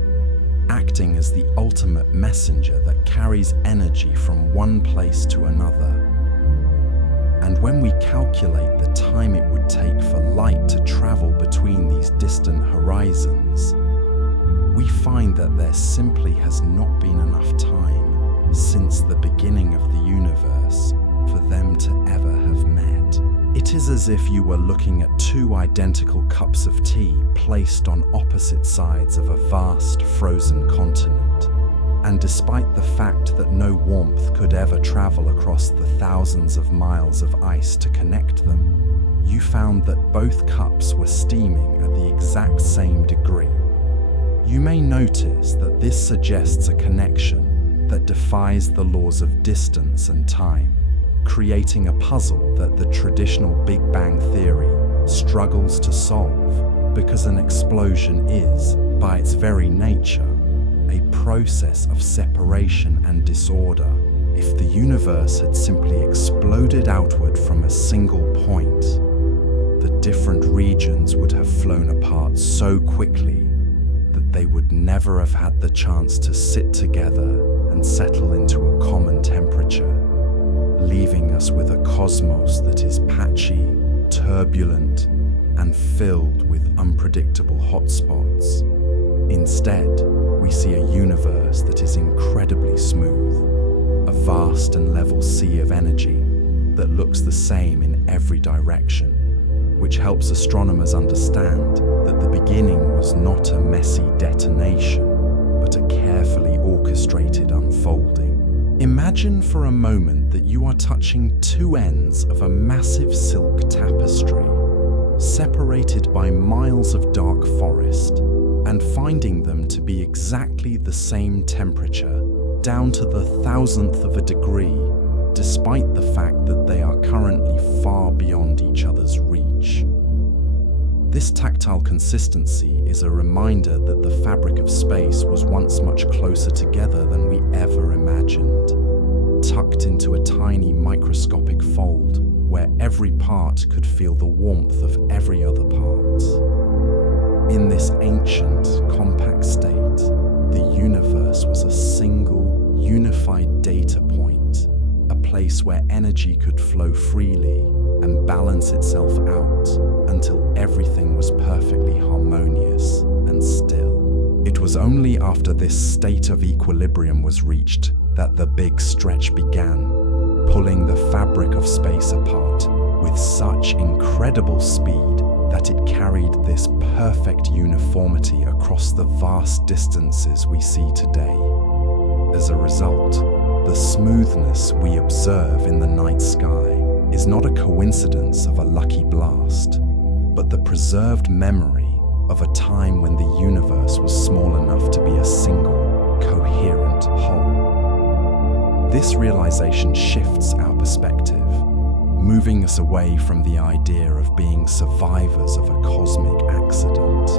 acting as the ultimate messenger that carries energy from one place to another. And when we calculate the time it would take for light to travel between these distant horizons, we find that there simply has not been enough time since the beginning of the universe for them to ever have met. It is as if you were looking at two identical cups of tea placed on opposite sides of a vast frozen continent. And despite the fact that no warmth could ever travel across the thousands of miles of ice to connect them, you found that both cups were steaming at the exact same degree. You may notice that this suggests a connection that defies the laws of distance and time, creating a puzzle that the traditional Big Bang theory struggles to solve, because an explosion is, by its very nature, a process of separation and disorder. If the universe had simply exploded outward from a single point, the different regions would have flown apart so quickly that they would never have had the chance to sit together and settle into a common temperature, leaving us with a cosmos that is patchy, turbulent, and filled with unpredictable hotspots. Instead, we see a universe that is incredibly smooth, a vast and level sea of energy that looks the same in every direction, which helps astronomers understand that the beginning was not a messy detonation, but a carefully orchestrated unfolding. Imagine for a moment that you are touching two ends of a massive silk tapestry, separated by miles of dark forest, and finding them to be exactly the same temperature, down to the thousandth of a degree, despite the fact that they are currently far beyond each other's reach. This tactile consistency is a reminder that the fabric of space was once much closer together than we ever imagined, tucked into a tiny microscopic fold where every part could feel the warmth of every other part. In this ancient, compact state, the universe was a single, unified data point, a place where energy could flow freely and balance itself out until everything was perfectly harmonious and still. It was only after this state of equilibrium was reached that the big stretch began, pulling the fabric of space apart with such incredible speed that it carried this perfect uniformity across the vast distances we see today. As a result, the smoothness we observe in the night sky is not a coincidence of a lucky blast, but the preserved memory of a time when the universe was small enough to be a single, coherent whole. This realization shifts our perspective, moving us away from the idea of being survivors of a cosmic accident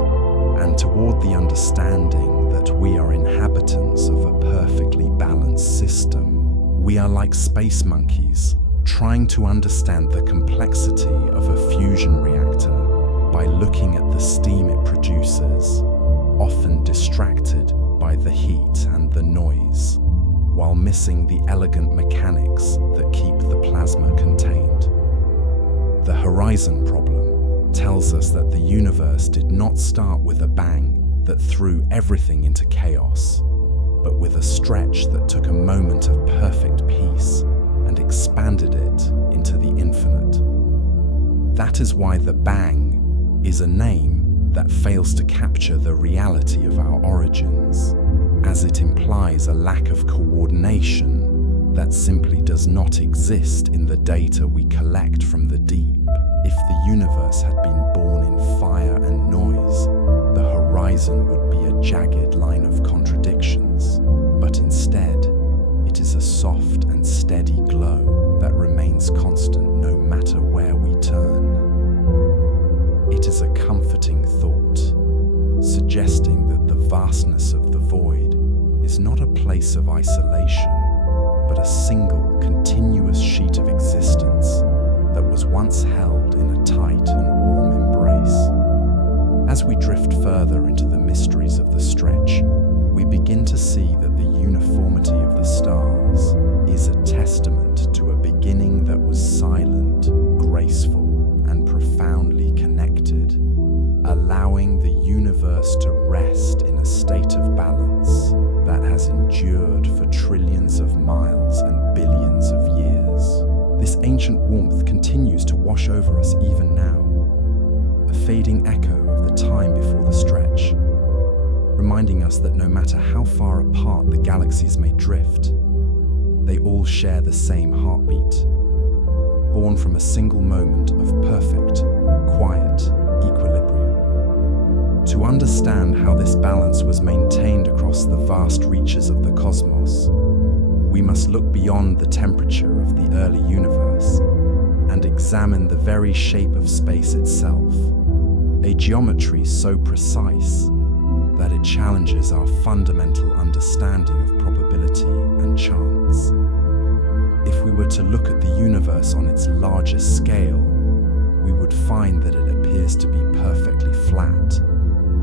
and toward the understanding that we are inhabitants of a perfectly balanced system. We are like space monkeys, trying to understand the complexity of a fusion reactor by looking at the steam it produces, often distracted by the heat and the noise, while missing the elegant mechanics that keep the plasma contained. The horizon problem tells us that the universe did not start with a bang that threw everything into chaos, but with a stretch that took a moment of perfect peace and expanded That is why the Bang is a name that fails to capture the reality of our origins, as it implies a lack of coordination that simply does not exist in the data we collect from the deep. If the universe had been born in fire and noise, the horizon would be a jagged line of contradictions. But instead, it is a soft and steady glow that remains constant no matter where we turn. It is a comforting thought, suggesting that the vastness of the void is not a place of isolation, but a single, continuous sheet of existence that was once held in a tight and warm embrace. As we drift further into the mysteries of the stretch, we begin to see that the uniformity of the stars is a testament to a beginning that was silent, graceful, and profoundly connected, allowing the universe to rest in a state of balance that has endured for trillions of miles and billions of years. This ancient warmth continues to wash over us even now, a fading echo of the time before the stretch, reminding us that no matter how far apart the galaxies may drift, they all share the same heartbeat, born from a single moment of perfect, quiet equilibrium. To understand how this balance was maintained across the vast reaches of the cosmos, we must look beyond the temperature of the early universe and examine the very shape of space itself, a geometry so precise that it challenges our fundamental understanding of probability and chance. If we were to look at the universe on its largest scale, we would find that it appears to be perfectly flat,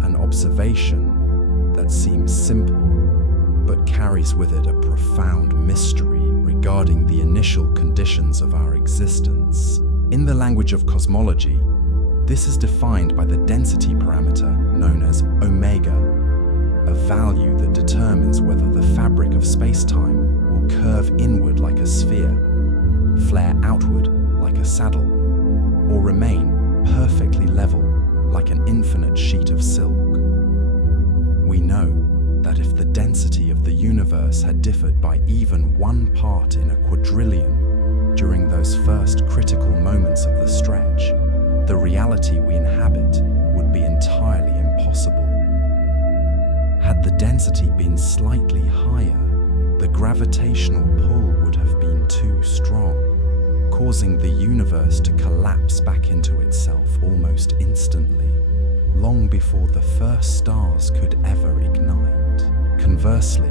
an observation that seems simple but carries with it a profound mystery regarding the initial conditions of our existence. In the language of cosmology, this is defined by the density parameter known as omega, a value that determines whether the fabric of space-time will curve inward like a sphere, flare outward like a saddle, or remain perfectly level like an infinite sheet of silk. We know that if the density of the universe had differed by even 1 part in a quadrillion during those first critical moments of the stretch, the reality we inhabit would be entirely impossible. Had the density been slightly higher, the gravitational pull would have been too strong, causing the universe to collapse back into itself almost instantly, long before the first stars could ever ignite. Conversely,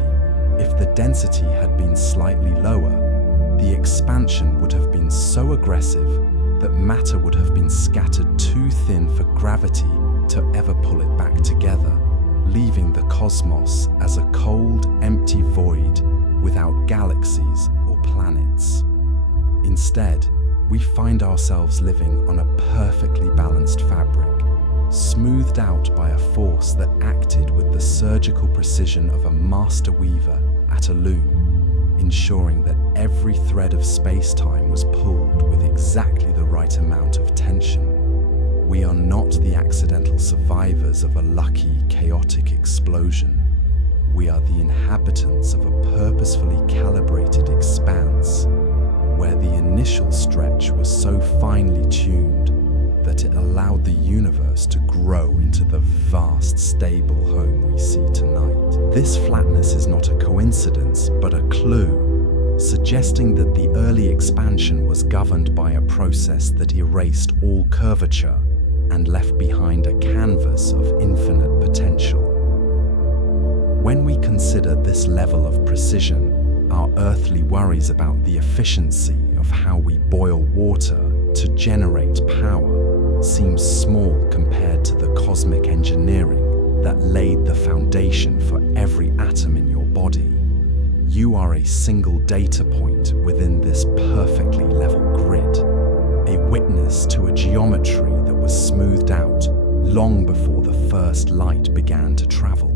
if the density had been slightly lower, the expansion would have been so aggressive that matter would have been scattered too thin for gravity to ever pull it back together, leaving the cosmos as a cold, empty void without galaxies or planets. Instead, we find ourselves living on a perfectly balanced fabric, smoothed out by a force that acted with the surgical precision of a master weaver at a loom, ensuring that every thread of space-time was pulled with exactly the right amount of tension. We are not the accidental survivors of a lucky, chaotic explosion. We are the inhabitants of a purposefully calibrated expanse, where the initial stretch was so finely tuned that it allowed the universe to grow into the vast, stable home we see tonight. This flatness is not a coincidence, but a clue, suggesting that the early expansion was governed by a process that erased all curvature and left behind a canvas of infinite potential. When we consider this level of precision, our earthly worries about the efficiency of how we boil water to generate power seems small compared to the cosmic engineering that laid the foundation for every atom in your body. You are a single data point within this perfectly level grid, a witness to a geometry that was smoothed out long before the first light began to travel.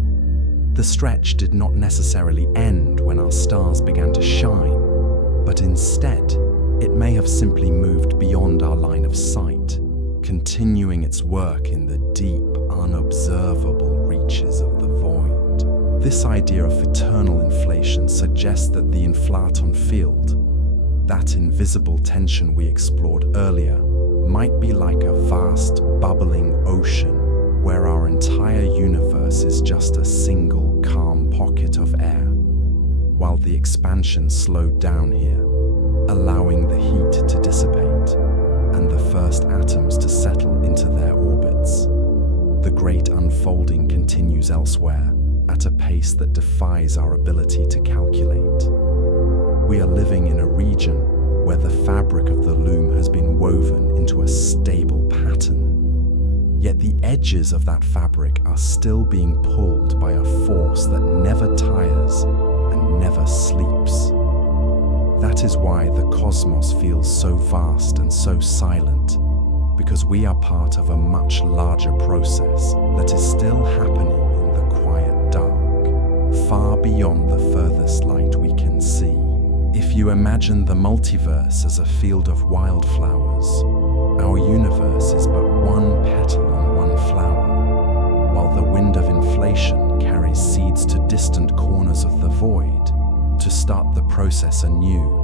The stretch did not necessarily end when our stars began to shine, but instead, it may have simply moved beyond our line of sight, continuing its work in the deep, unobservable reaches of the void. This idea of eternal inflation suggests that the inflaton field, that invisible tension we explored earlier, might be like a vast, bubbling ocean where our entire universe is just a single, calm pocket of air, while the expansion slowed down here, allowing the heat to dissipate and the first atoms to settle into their orbits. The great unfolding continues elsewhere at a pace that defies our ability to calculate. We are living in a region where the fabric of the loom has been woven into a stable pattern. Yet the edges of that fabric are still being pulled by a force that never tires and never sleeps. That is why the cosmos feels so vast and so silent, because we are part of a much larger process that is still happening in the quiet dark, far beyond the furthest light we can see. If you imagine the multiverse as a field of wildflowers, our universe is but one petal on one flower, while the wind of inflation carries seeds to distant corners of the void to start the process anew.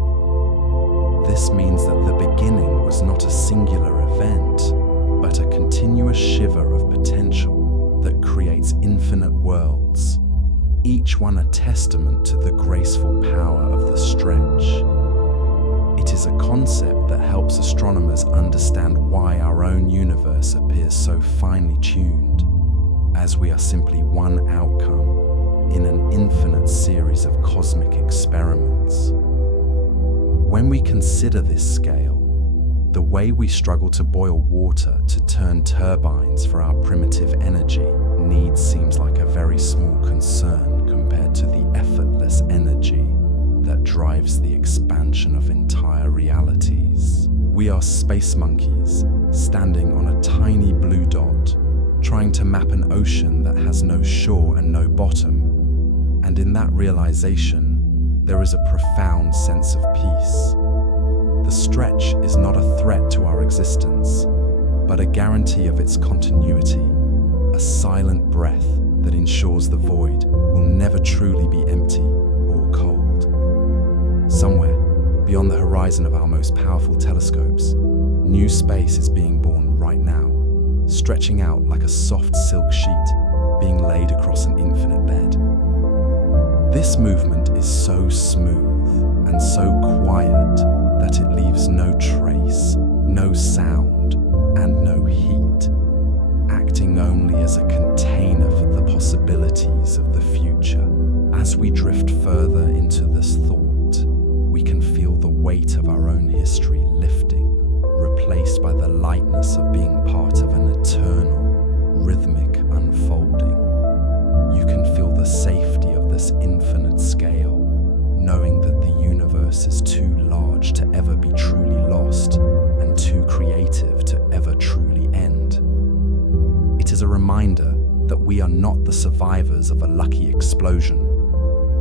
This means that the beginning was not a singular event, but a continuous shiver of potential that creates infinite worlds, each one a testament to the graceful power of the stretch. It is a concept that helps astronomers understand why our own universe appears so finely tuned, as we are simply one outcome in an infinite series of cosmic experiments. When we consider this scale, the way we struggle to boil water to turn turbines for our primitive energy needs seems like a very small concern compared to the effortless energy that drives the expansion of entire realities. We are space monkeys standing on a tiny blue dot, trying to map an ocean that has no shore and no bottom. And in that realization, there is a profound sense of peace. The stretch is not a threat to our existence, but a guarantee of its continuity, a silent breath that ensures the void will never truly be empty or cold. Somewhere, beyond the horizon of our most powerful telescopes, new space is being born right now, stretching out like a soft silk sheet being laid across an infinite bed. This movement is so smooth and so quiet that it leaves no trace, no sound, and no heat, acting only as a container for the possibilities of the future. As we drift further into this thought, we can feel the weight of our own history lifting, replaced by the lightness of being part of an eternal, rhythmic unfolding. You can feel the safety of this infinite scale, knowing that the universe is too large to ever be truly lost and too creative to ever truly end. It is a reminder that we are not the survivors of a lucky explosion,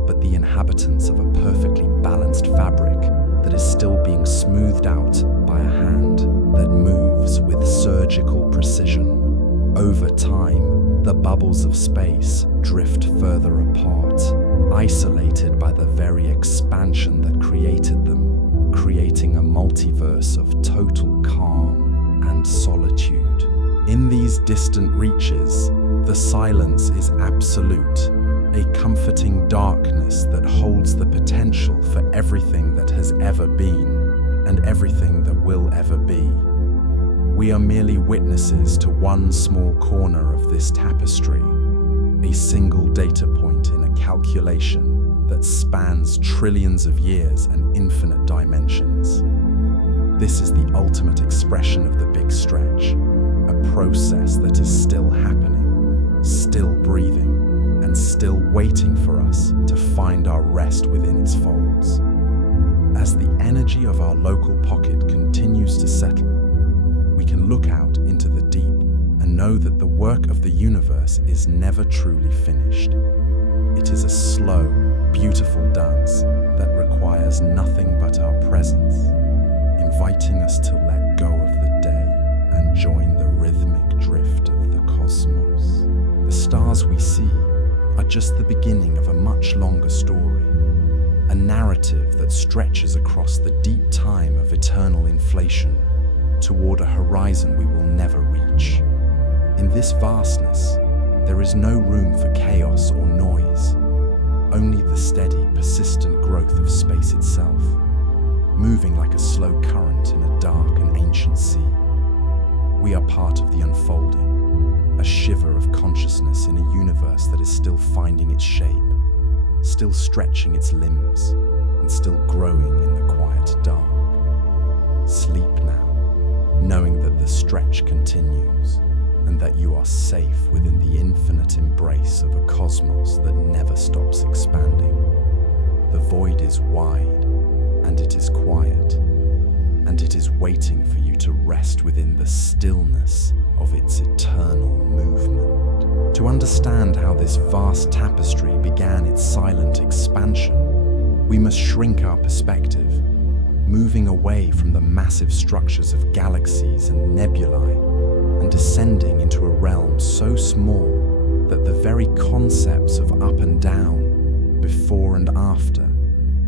but the inhabitants of a perfectly balanced fabric that is still being smoothed out by a hand that moves with surgical precision. Over time, the bubbles of space drift further apart, isolated by the very expansion that created them, creating a multiverse of total calm and solitude. In these distant reaches, the silence is absolute, a comforting darkness that holds the potential for everything that has ever been and everything that will ever be. We are merely witnesses to one small corner of this tapestry, a single data point in a calculation that spans trillions of years and infinite dimensions. This is the ultimate expression of the big stretch, a process that is still happening, still breathing, and still waiting for us to find our rest within its folds. As the energy of our local pocket continues to settle, we can look out into the deep and know that the work of the universe is never truly finished. It is a slow, beautiful dance that requires nothing but our presence, inviting us to let go of the day and join the stars we see are just the beginning of a much longer story, a narrative that stretches across the deep time of eternal inflation toward a horizon we will never reach. In this vastness, there is no room for chaos or noise, only the steady, persistent growth of space itself, moving like a slow current in a dark and ancient sea. We are part of the unfolding, a shiver of consciousness in a universe that is still finding its shape, still stretching its limbs, and still growing in the quiet dark. Sleep now, knowing that the stretch continues, and that you are safe within the infinite embrace of a cosmos that never stops expanding. The void is wide, and it is quiet, and it is waiting for you to rest within the stillness of its eternal movement. To understand how this vast tapestry began its silent expansion, we must shrink our perspective, moving away from the massive structures of galaxies and nebulae, and descending into a realm so small that the very concepts of up and down, before and after,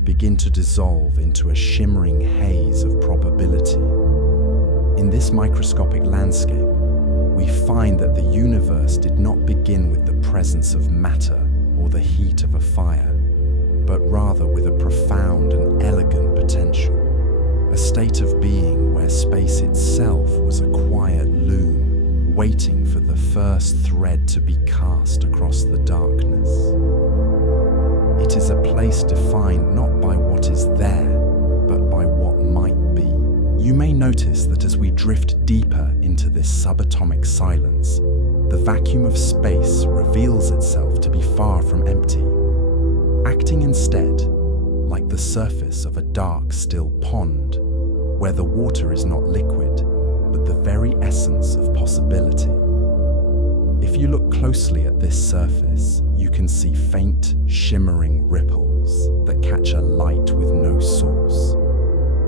begin to dissolve into a shimmering haze of probability. In this microscopic landscape, we find that the universe did not begin with the presence of matter or the heat of a fire, but rather with a profound and elegant potential, a state of being where space itself was a quiet loom, waiting for the first thread to be cast across the darkness. It is a place defined not by what is there, but by what might be. You may notice that as we drift deeper into this subatomic silence, the vacuum of space reveals itself to be far from empty, acting instead like the surface of a dark, still pond, where the water is not liquid, but the very essence of possibility. If you look closely at this surface, you can see faint, shimmering ripples that catch a light with no source,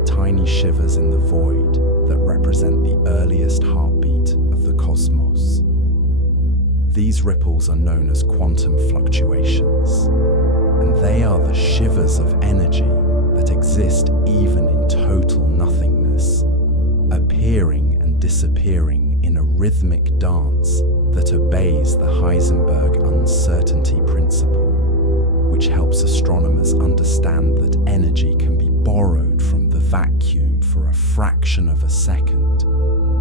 tiny shivers in the void that represent the earliest heartbeat of the cosmos. These ripples are known as quantum fluctuations, and they are the shivers of energy that exist even in total nothingness, appearing and disappearing in a rhythmic dance that obeys the Heisenberg uncertainty principle, which helps astronomers understand that energy can be borrowed from the vacuum for a fraction of a second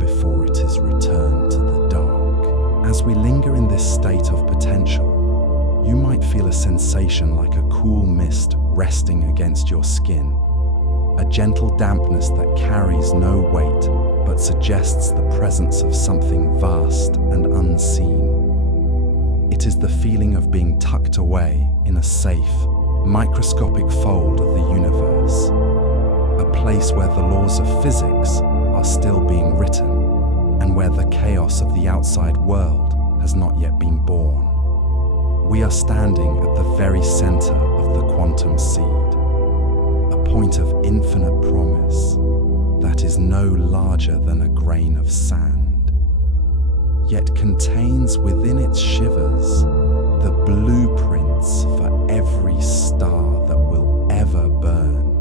before it is returned to the dark. As we linger in this state of potential, you might feel a sensation like a cool mist resting against your skin, a gentle dampness that carries no weight but suggests the presence of something vast and unseen. It is the feeling of being tucked away in a safe, microscopic fold of the universe, a place where the laws of physics are still being written and where the chaos of the outside world has not yet been born. We are standing at the very center of the quantum seed, a point of infinite promise that is no larger than a grain of sand, yet contains within its shivers the blueprints for every star that will ever burn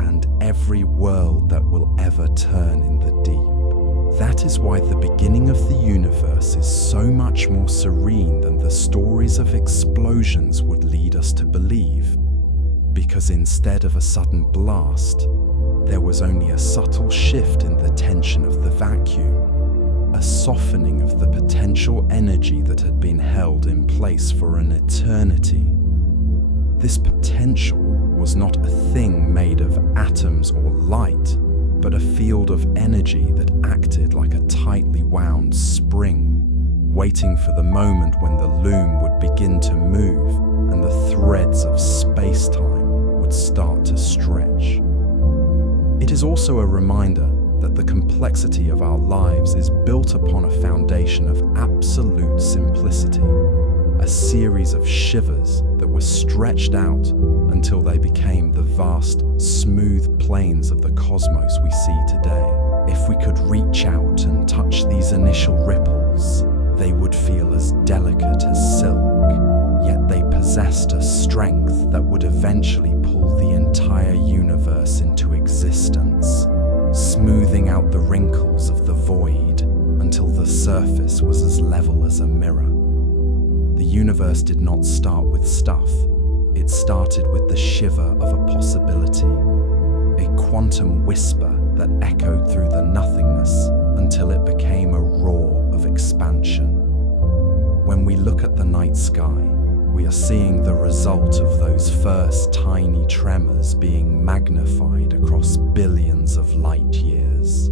and every world that will ever turn in the deep. That is why the beginning of the universe is so much more serene than the stories of explosions would lead us to believe, because instead of a sudden blast, there was only a subtle shift in the tension of the vacuum, a softening of the potential energy that had been held in place for an eternity. This potential was not a thing made of atoms or light, but a field of energy that acted like a tightly wound spring, waiting for the moment when the loom would begin to move and the threads of space-time would start to stretch. It is also a reminder that the complexity of our lives is built upon a foundation of absolute simplicity, a series of shivers that were stretched out until they became the vast, smooth plains of the cosmos we see today. If we could reach out and touch these initial ripples, They would feel as delicate as silk, yet they possessed a strength that would eventually pull the entire universe into existence, smoothing out the wrinkles of the void until the surface was as level as a mirror. The universe did not start with stuff, it started with the shiver of a possibility, a quantum whisper that echoed through the nothingness until it became a roar of expansion. When we look at the night sky, we are seeing the result of those first tiny tremors being magnified across billions of light years.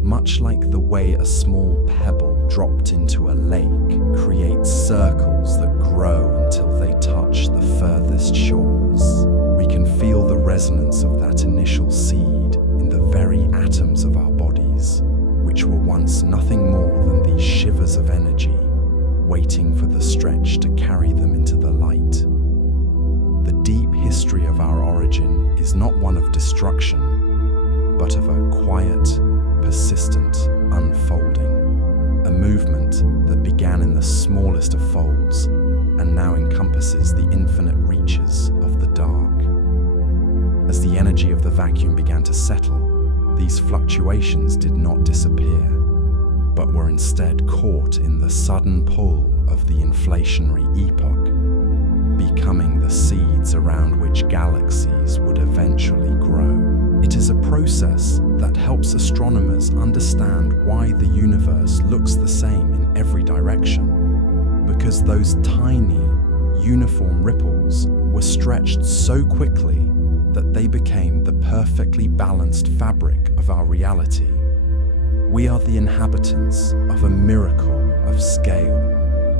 Much like the way a small pebble dropped into a lake creates circles that grow until they touch the furthest shores, we can feel the resonance of that initial seed in the very atoms of our bodies, which were once nothing more than these shivers of energy, waiting for the stretch to carry them into the light. The deep history of our origin is not one of destruction, but of a quiet, persistent unfolding, a movement that began in the smallest of folds and now encompasses the infinite reaches of the dark. As the energy of the vacuum began to settle, these fluctuations did not disappear, but were instead caught in the sudden pull of the inflationary epoch, becoming the seeds around which galaxies would eventually grow. It is a process that helps astronomers understand why the universe looks the same in every direction, because those tiny, uniform ripples were stretched so quickly that they became the perfectly balanced fabric of our reality. We are the inhabitants of a miracle of scale,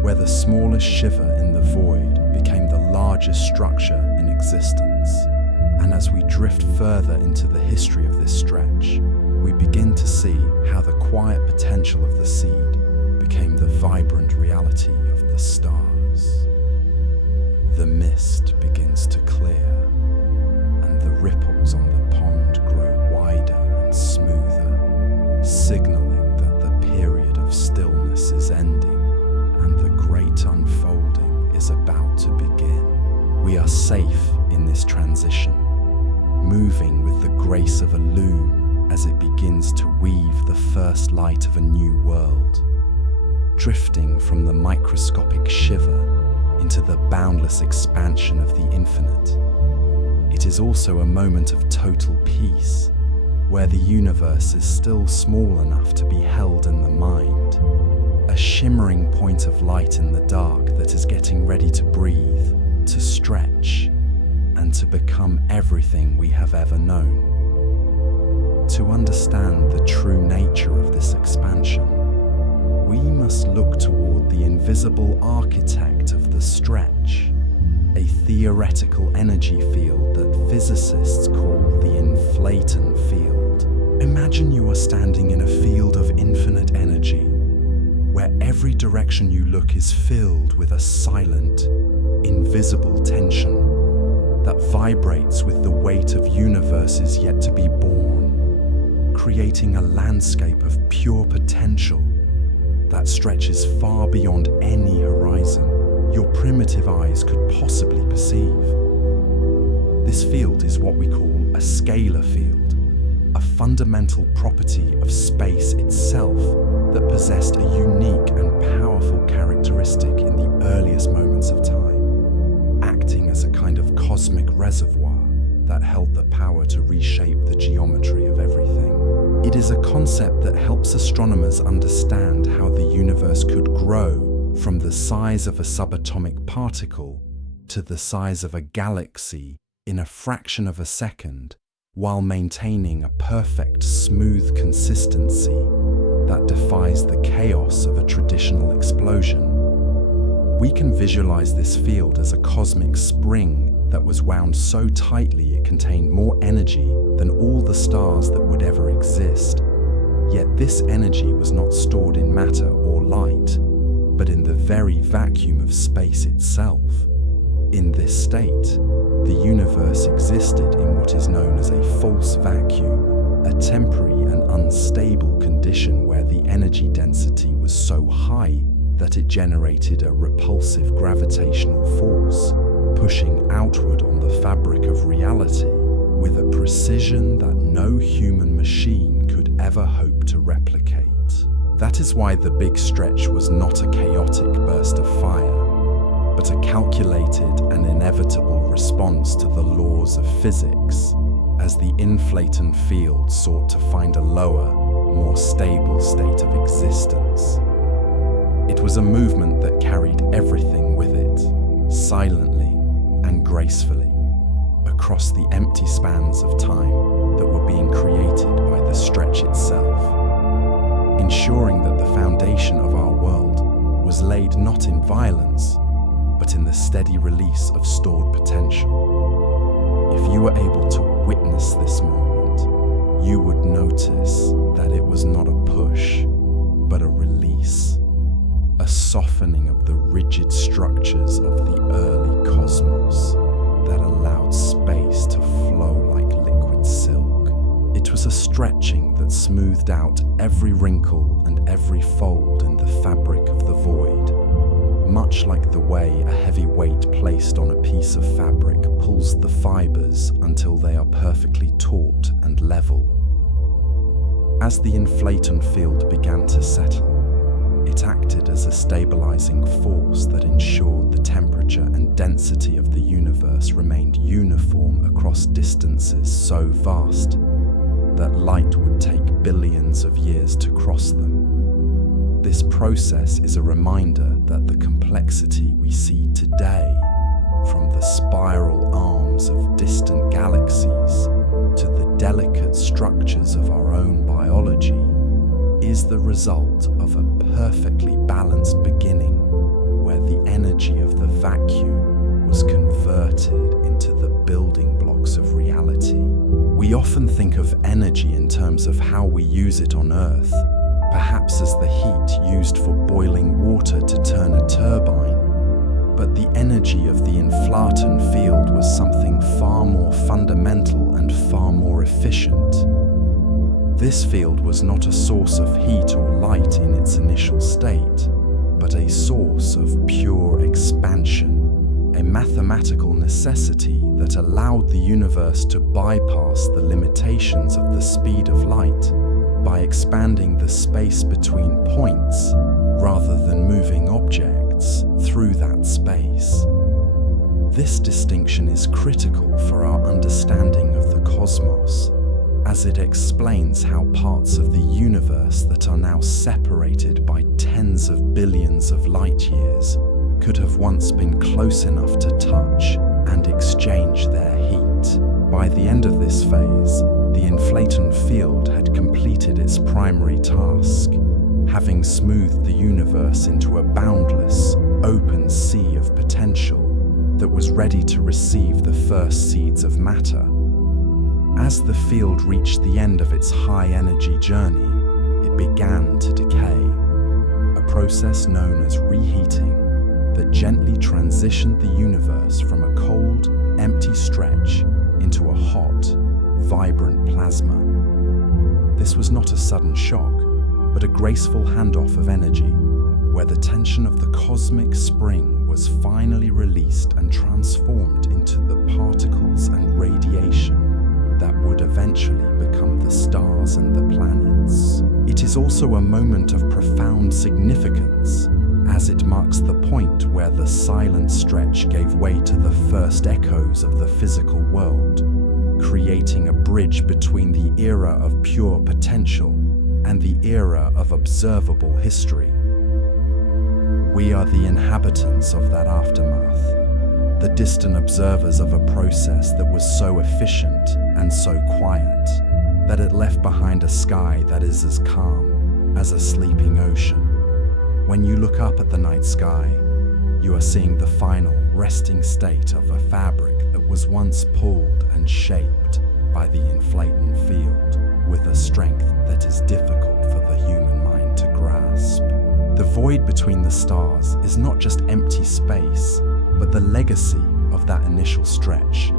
where the smallest shiver in the void became the largest structure in existence. And as we drift further into the history of this stretch, we begin to see how the quiet potential of the seed became the vibrant reality of the stars. The mist begins to clear, and the ripples on the pond grow wider and smoother, signaling that the period of stillness is ending and the great unfolding is about to begin. We are safe in this transition, moving with the grace of a loom as it begins to weave the first light of a new world, drifting from the microscopic shiver into the boundless expansion of the infinite. It is also a moment of total peace, where the universe is still small enough to be held in the mind, a shimmering point of light in the dark that is getting ready to breathe, to stretch, and to become everything we have ever known. To understand the true nature of this expansion, we must look toward the invisible architect of the stretch, a theoretical energy field that physicists call the inflaton field. Imagine you are standing in a field of infinite energy, where every direction you look is filled with a silent, invisible tension that vibrates with the weight of universes yet to be born, creating a landscape of pure potential that stretches far beyond any horizon your primitive eyes could possibly perceive. This field is what we call a scalar field, a fundamental property of space itself that possessed a unique and powerful characteristic in the earliest moments of time, acting as a kind of cosmic reservoir that held the power to reshape the geometry of everything. It is a concept that helps astronomers understand how the universe could grow from the size of a subatomic particle to the size of a galaxy in a fraction of a second, while maintaining a perfect, smooth consistency that defies the chaos of a traditional explosion. We can visualize this field as a cosmic spring that was wound so tightly it contained more energy than all the stars that would ever exist. Yet this energy was not stored in matter or light, but in the very vacuum of space itself. In this state, the universe existed in what is known as a false vacuum, a temporary and unstable condition where the energy density was so high that it generated a repulsive gravitational force, pushing outward on the fabric of reality with a precision that no human machine could ever hope to replicate. That is why the Big Stretch was not a chaotic burst of fire, but a calculated and inevitable response to the laws of physics, as the inflaton field sought to find a lower, more stable state of existence. It was a movement that carried everything with it, silently and gracefully, across the empty spans of time that were being created by the stretch itself, ensuring that the foundation of our world was laid not in violence, but in the steady release of stored potential. If you were able to witness this moment, you would notice that it was not a push, but a release, a softening of the rigid structures of the early cosmos that allowed space to flow like liquid silk. It was a stretching that smoothed out every wrinkle and every fold in the fabric of the void, much like the way a heavy weight placed on a piece of fabric pulls the fibers until they are perfectly taut and level. As the inflaton field began to settle, it acted as a stabilizing force that ensured the temperature and density of the universe remained uniform across distances so vast that light would take billions of years to cross them. This process is a reminder that the complexity we see today, from the spiral arms of distant galaxies to the delicate structures of our own biology, is the result of a perfectly balanced beginning where the energy of the vacuum was converted into the building blocks of reality. We often think of energy in terms of how we use it on Earth, perhaps as the heat used for boiling water to turn a turbine. But the energy of the inflaton field was something far more fundamental and far more efficient. This field was not a source of heat or light in its initial state, but a source of pure expansion, a mathematical necessity that allowed the universe to bypass the limitations of the speed of light by expanding the space between points rather than moving objects through that space. This distinction is critical for our understanding of the cosmos, as it explains how parts of the universe that are now separated by tens of billions of light years could have once been close enough to touch and exchange their heat. By the end of this phase, the inflaton field had completed its primary task, having smoothed the universe into a boundless, open sea of potential that was ready to receive the first seeds of matter. As the field reached the end of its high-energy journey, it began to decay, a process known as reheating that gently transitioned the universe from a cold, empty stretch into a hot, vibrant plasma. This was not a sudden shock, but a graceful handoff of energy, where the tension of the cosmic spring was finally released and transformed into the particles and radiation that would eventually become the stars and the planets. It is also a moment of profound significance, as it marks the point where the silent stretch gave way to the first echoes of the physical world, creating a bridge between the era of pure potential and the era of observable history. We are the inhabitants of that aftermath, the distant observers of a process that was so efficient and so quiet that it left behind a sky that is as calm as a sleeping ocean. When you look up at the night sky, you are seeing the final resting state of a fabric that was once pulled and shaped by the inflaton field with a strength that is difficult for the human mind to grasp. The void between the stars is not just empty space, but the legacy of that initial stretch.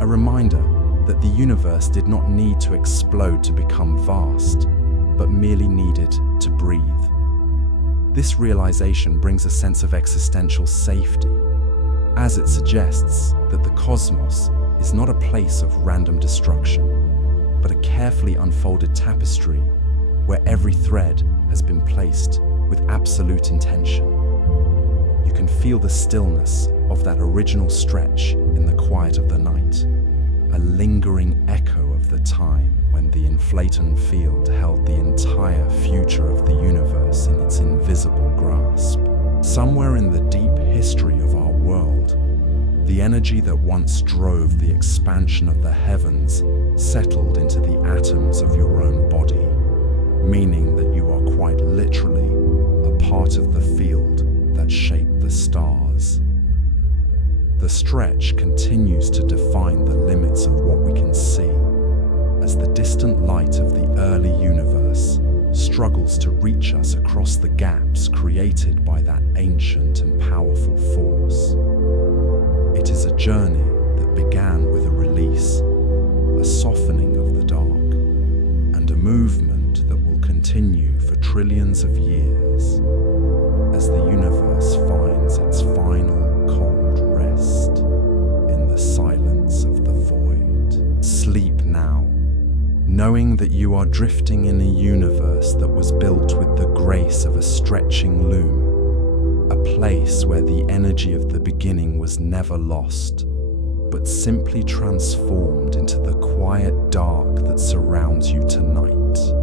A reminder that the universe did not need to explode to become vast, but merely needed to breathe. This realization brings a sense of existential safety, as it suggests that the cosmos is not a place of random destruction, but a carefully unfolded tapestry where every thread has been placed with absolute intention. You can feel the stillness of that original stretch in the quiet of the night, a lingering echo of the time when the inflaton field held the entire future of the universe in its invisible grasp. Somewhere in the deep history of our world, the energy that once drove the expansion of the heavens settled into the atoms of your own body, meaning that you are quite literally a part of the field that shaped the stars. The stretch continues to define the limits of what we can see, as the distant light of the early universe struggles to reach us across the gaps created by that ancient and powerful force. It is a journey that began with a release, a softening of the dark, and a movement that will continue for trillions of years as the universe finds its final cold rest in the silence of the void. Sleep now, knowing that you are drifting in a universe that was built with the grace of a stretching loom, a place where the energy of the beginning was never lost, but simply transformed into the quiet dark that surrounds you tonight.